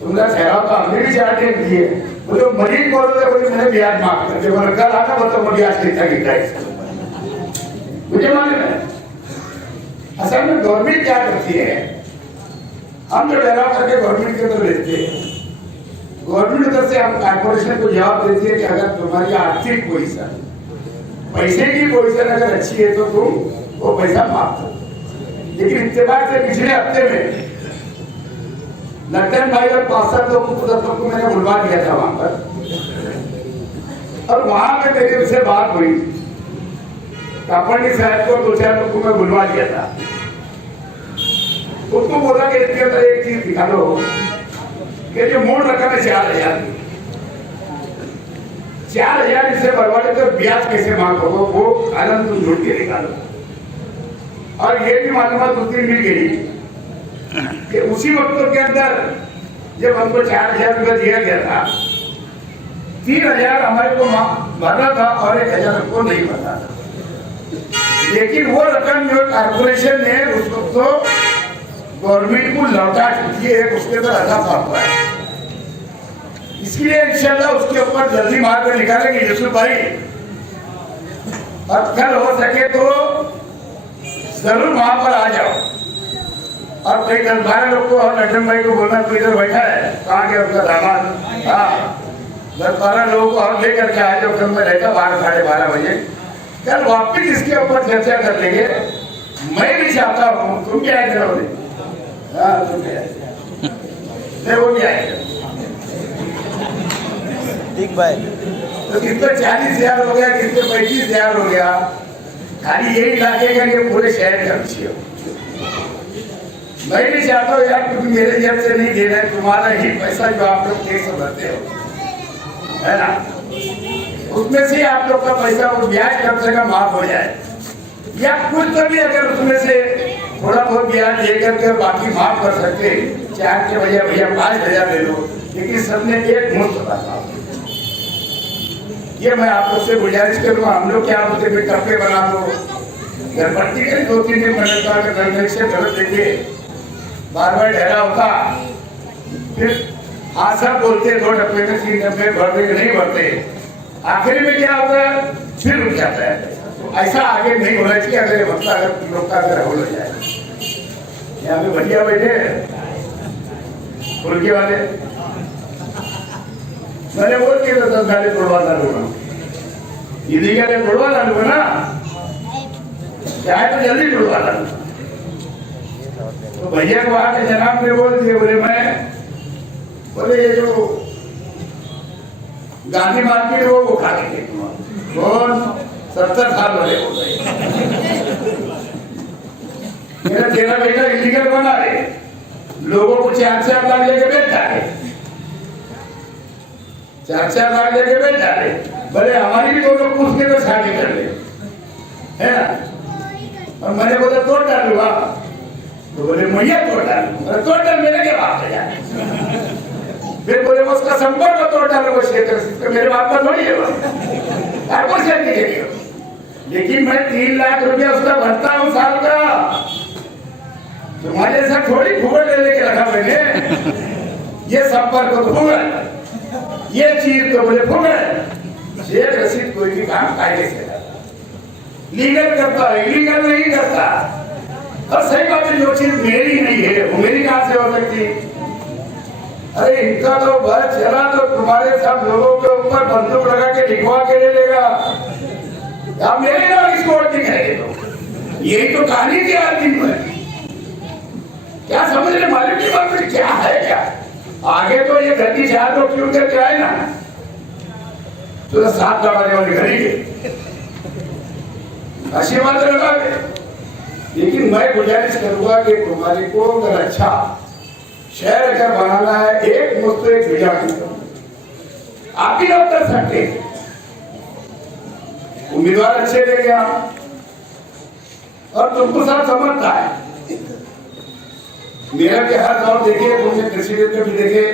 तुमने ठहराव तो हमने भी 4 दिन दिए। बोले मरीज बोल रहे, बोले मैंने ब्याज माफ कर दिया। बोले कल आना तो ब्याज कितना गिरता है मुझे मालूम है। असल में गवर्नमेंट क्या करती है, हम जो ठहराव करके गवर्नमेंट के अंदर भेजते हैं, गवर्नमेंट तरफ से हम कारपोरेशन को जवाब देती है कि अगर तुम्हारी आर्थिक पोजीशन, पैसे की पोजीशन अगर अच्छी है तो तुम वो पैसा माफ करो। लेकिन इत्तेफाक से पिछले हफ्ते में लखन भाई और 5-7 लोगों को मैंने बुलवा दिया था वहां पर, और वहां पे मेरी उनसे बात हुई। कापड़नी साहब को 2-4 लोगों को मैं बुलवा दिया था। उसको बोला कि इसके अंदर एक चीज दिखा दो कि जो मूल रकम है 4000, 4000 इससे बर्बाद कर ब्याज कैसे माफ होगा, वो आनंद तुम ढूंढ के निकालो। और ये भी मालूमात उस दिन मिल गई कि उसी वक्त के अंदर जब हमको 4000 रुपया दिया गया था, 3000 हमारे को भरना था और 1000 हमको नहीं भरना था। लेकिन वो रकम जो कारपोरेशन ने उस वक्त तो गवर्नमेंट को लौटा चुकी है, उसके अंदर आधा फाफा है। इसलिए इंशाल्लाह उसके ऊपर जल्दी मार्ग निकालेंगे यूसुफ भाई, और कल हो सके तो जरूर वहां पर आ जाओ। और कई 10-12 लोग को और लड्डन भाई को बोलना तो इधर बैठा है, कहाँ गया उसका दामाद, हाँ 10-12 लोगों को और लेकर के आ जाओ। कल मैं रहता 12-12:30 बजे, कल वापिस इसके ऊपर चर्चा कर लेंगे। मैं भी चाहता हूँ, तुम क्या करोगे? हाँ तुम क्या, नहीं वो क्या है ठीक भाई। तो किसको 40,000 हो गया, किसको 35,000 हो गया, खाली यही इलाके का ये पूरे शहर का विषय हो। मैं भी चाहता हूँ यार, क्योंकि मेरे जेब से नहीं दे रहे, तुम्हारा ही पैसा जो आप लोग टैक्स भरते हो है ना, उसमें से आप लोग का पैसा वो ब्याज कम से कम माफ हो जाए, या कुछ तो भी अगर उसमें से थोड़ा बहुत ब्याज दे करके बाकी माफ कर सकते, 4 के बजाय भैया 5,000 ले लो, लेकिन सबने एक मुफ्त बता। ये मैं आप लोग से गुजारिश करूँगा, हम लोग क्या बोलते हैं टप्पे बना दो, घरपट्टी करें 2-3 दिन मैंने कहा कि गलत से गलत देखे बार-बार ठहरा होता, फिर हाँ सब बोलते 2 डब्बे में 3 डब्बे भरते नहीं भरते, आखिर में क्या होता है फिर रुक जाता है। तो ऐसा आगे नहीं होना चाहिए। अगर मसला अगर लोग का अगर हल हो जाए, यहाँ पे भैया बैठे फुल्के वाले, मैंने बोल के 10 गाड़ी तोड़वा डालूंगा, इन्हीं गाड़ी तोड़वा डालूंगा ना, चाहे तो जल्दी तोड़वा डालूंगा। तो भैया को आके जनाब ने बोल दिए, बोले मैं बोले ये जो गांधी मार्केट है वो खा के कौन 70 साल वाले हो गए, मेरा तेरा बेटा इलीगल बना रहे, लोगों को 4-4 लाख लेके बैठ जाए, 4-4 लाख लेके बैठ जाए, बोले हमारी भी 2 लोग उसके तो शादी कर ले, है ना। और मैंने बोला तोड़ डालूंगा, तो बोले मैया तोड़ डालूंगा, तोड़ डाल मेरे के बाप से जाए, फिर बोले उसका संपर्क को तोड़ डालो क्षेत्र से, मेरे बाप का थोड़ी है कारपोरेशन की जगह, लेकिन मैं 3 लाख रुपया उसका भरता हूँ साल का, तुम्हारे साथ थोड़ी फुगड़ ले लेके रखा मैंने, ये संपर्क को फुगड़, ये चीज तो बोले फुगड़। शेख रशीद कोई भी काम कायदे से लीगल करता है, इलीगल नहीं करता। और सही बात है, जो चीज मेरी नहीं है वो मेरी कहां से हो सकती। अरे इनका तो बस चला तो तुम्हारे सब लोगों के ऊपर बंदूक लगा के लिखवा के ले लेगा, आप मेरे नाम इसको नहीं करेंगे। तो यही तो कहानी थी आज दिन में, क्या समझ रहे मालूम की बात क्या है क्या। आगे तो ये गद्दी 4 लोग क्यों करके आए ना, तो 7 दौड़ाने वाले करेंगे। अच्छी बात लगा दे, लेकिन मैं गुजारिश करूंगा कि तुम्हारे को अगर अच्छा शहर अगर बनाना है, एक मुझको एक मेजॉरिटी आप ही लोग कर सकते, उम्मीदवार अच्छे देंगे आप, और तुमको सब समझता है। मेरा के हर दौर देखे, तुमने प्रेसिडेंट का भी देखे,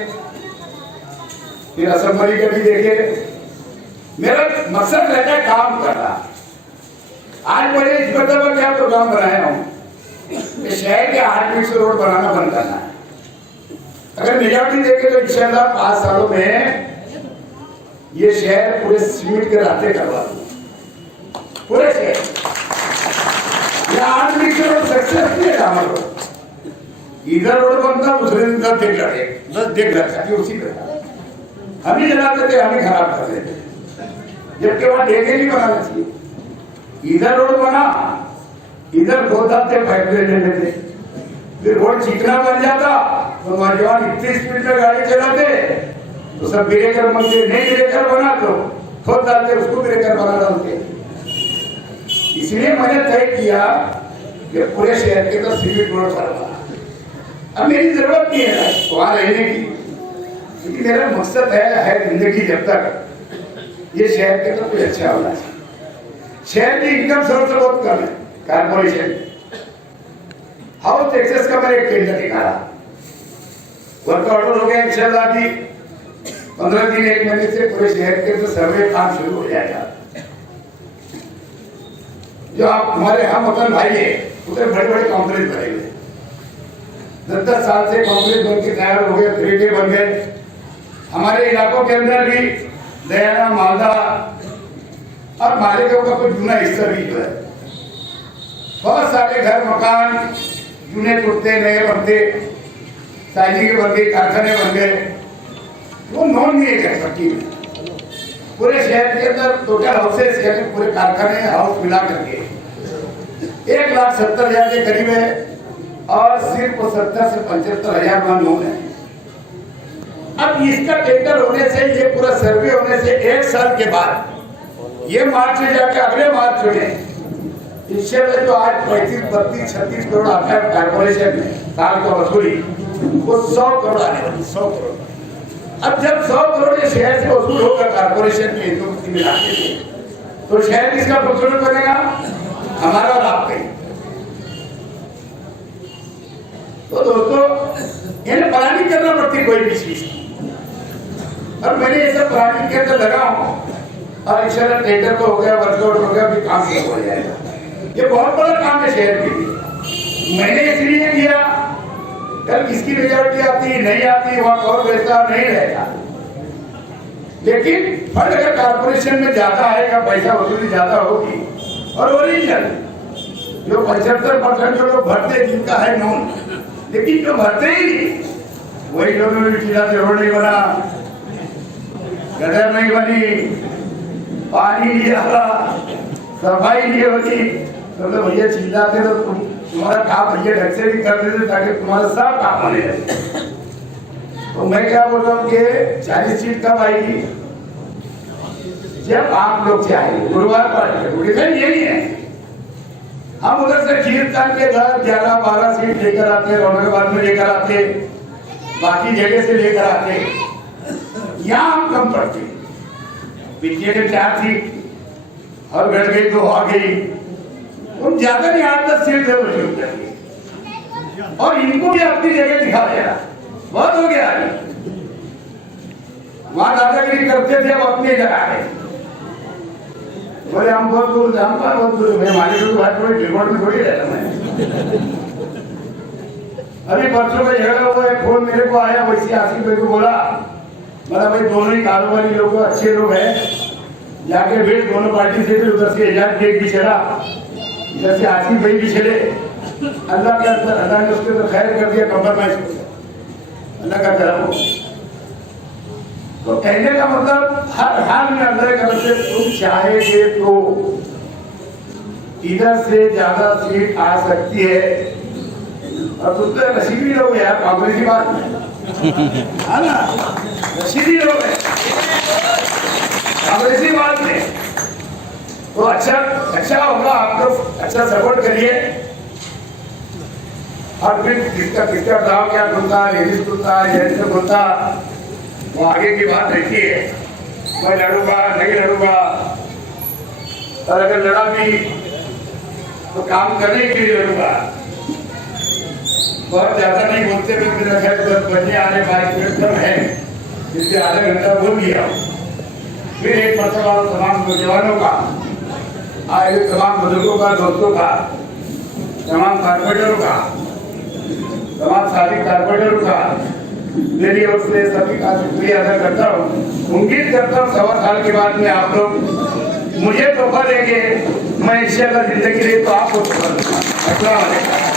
फिर असेंबली का भी देखे। मेरा मकसद रहता है काम करना। आज मैंने इस मतलब पर क्या प्रोग्राम बनाया हूँ कि शहर के 8 मीटर रोड बनाना बंद करना है। अगर मेजॉरिटी देखे तो इंशाल्लाह 5 सालों में ये शहर पूरे सीमेंट के रास्ते करवा दूंगा, पूरे शहर। ये 8 मीटर रोड सक्सेस नहीं है हमारे रोड। इधर रोड बनता, दूसरे दिन 10 देख रहे उसी तरह हम ही जलाते थे, हम ही खराब कर देते, जबकि वहां देखे नहीं बनाना चाहिए। इधर रोड बना, इधर गोदाते फैसले लेने थे, फिर रोड चिकना बन जाता तो नौजवान इतनी स्पीड में गाड़ी चलाते तो सब ब्रेकर बनते, नहीं ब्रेकर बना तो खोद डालते, उसको ब्रेकर बना डालते। इसलिए मैंने तय किया कि पूरे शहर के तो सिविक रोड करवा। अब मेरी जरूरत नहीं है वहां रहने की, क्योंकि मेरा मकसद है जिंदगी जब तक ये शहर के तो कुछ अच्छा होना चाहिए। शहर की इनकम सोर्स बहुत कम है। कारपोरेशन हाउस टैक्सेस का मैंने एक टेंडर निकाला, वर्क ऑर्डर हो गया इंशाल्लाह। अभी 15 दिन 1 महीने से पूरे शहर के तो सर्वे काम शुरू हो जाएगा। जो आप हमारे हम वतन भाई है, उधर बड़े बड़े कॉम्प्लेक्स बने हुए, 10-10 साल से कॉम्प्लेक्स बन के तैयार हो गए, 3D बन गए। हमारे इलाकों के अंदर भी दयाना, मालदा और मालेगांव का कुछ जूना हिस्सा भी जो है, बहुत सारे घर मकान जूने टूटते नए बनते, साइजिंग बन गई, कारखाने बन गए, वो नॉन नहीं कर सकती। पूरे शहर के अंदर टोटल हाउसेस यानी पूरे कारखाने हाउस मिला करके 1,70,000 के करीब है, और सिर्फ 70 से 75,000 मान लोग हैं। अब इसका टेंडर होने से, ये पूरा सर्वे होने से 1 साल के बाद, ये मार्च में जाकर अगले मार्च में इंशाल्लाह जो आज 35, 32, 36 करोड़ आता है कारपोरेशन में साल का वसूली, वो 100 करोड़ आने वाली, 100 करोड़। अब जब 100 करोड़ ये शहर से वसूल होगा कारपोरेशन के हिंदू मिला के, तो शहर किसका वसूल बनेगा? हमारा और आपका ही। तो दोस्तों इन्हें प्लानिंग करना पड़ती कोई भी चीज, और मैंने ये सब प्लानिंग के अंदर लगा हूं, और इंशाल्लाह टेंडर तो हो गया, वर्कआउट हो गया, भी काम शुरू हो जाएगा। ये बहुत बड़ा काम है शहर के लिए। मैंने इसलिए किया, कल किसकी मेजॉरिटी आती नहीं आती, वहां कौन रहता नहीं रहता, लेकिन फंड अगर कारपोरेशन में ज्यादा आएगा, पैसा वसूली ज्यादा होगी, और ओरिजिनल जो 75% जो लोग भरते जिनका है नॉन, लेकिन जो भरते ही नहीं वही लोगों ने चिल्लाते, रोड नहीं बना, गटर नहीं बनी, पानी नहीं आ रहा, सफाई नहीं होती, तो भैया चिल्लाते तो तुम्हारा काम भैया ढंग से भी कर देते ताकि तुम्हारा सब काम होने लगे। तो मैं क्या बोल रहा हूँ कि 40 सीट कब आएगी? जब आप लोग चाहेंगे। गुरुवार पर यही है, हम उधर से खीरतान के 11-12 सीट लेकर आते, औरंगाबाद में लेकर आते, बाकी जगह से लेकर आते, यहाँ हम कम पड़ते। पिछले के 4 सीट और घट गई, 2 आ गई, तुम ज्यादा नहीं 8-10 सीट से शुरू करिए, और इनको भी अपनी जगह दिखा देना। बहुत हो गया, वहां दादागिरी करते थे, अब अपनी जगह है। बोले हम बहुत दूर, हम बहुत दूर, मैं हमारे लोग रिमोट में थोड़ी रहता मैं। अभी परसों का झगड़ा हुआ है, फोन मेरे को आया, वैसे आसिफ भाई को बोला, मतलब भाई दोनों ही कारोबारी लोग अच्छे लोग हैं, जाके भेज दोनों पार्टी से भी, उधर से एजाज बेग भी चला, इधर से आसिफ भाई भी चले। अल्लाह के अंदर, अल्लाह ने उसके अंदर खैर कर दिया, कंप्रोमाइज हो गया, अल्लाह का करम हो। तो कहने का मतलब हर हाल में अल्लाह का मतलब तुम चाहेंगे तो इधर से ज्यादा सीट आ सकती है, और तुम तो नसीबी लोग यार, कांग्रेस की बात है ना, नसीबी लोग है कांग्रेसी बात में, तो अच्छा होगा, आप लोग अच्छा सपोर्ट करिए। और फिर किसका दाव क्या खुलता है, लेडीज खुलता है, जेंट्स खुलता, वो आगे की बात रहती है। मैं लड़ूंगा नहीं लड़ूंगा, और अगर लड़ा भी तो काम करने के लिए लड़ूंगा। बहुत ज्यादा नहीं बोलते हुए मेरा ख्याल 10 बजे आने 22 मिनट कम है, इससे आधा घंटा बोल दिया। फिर एक मरतबा तमाम नौजवानों का, आए हुए तमाम बुजुर्गों का, दोस्तों का, तमाम कारपोरेटरों का, तमाम साथी कारपोरेटरों का मेरी ओर से सभी का शुक्रिया अदा करता हूँ। उम्मीद करता हूँ 1.25 साल के बाद में आप लोग मुझे तोहफा देंगे, मैं इंशाअल्लाह जिंदगी लिए तो आपको तोहफा दूंगा। अस्सलाम वालेकुम।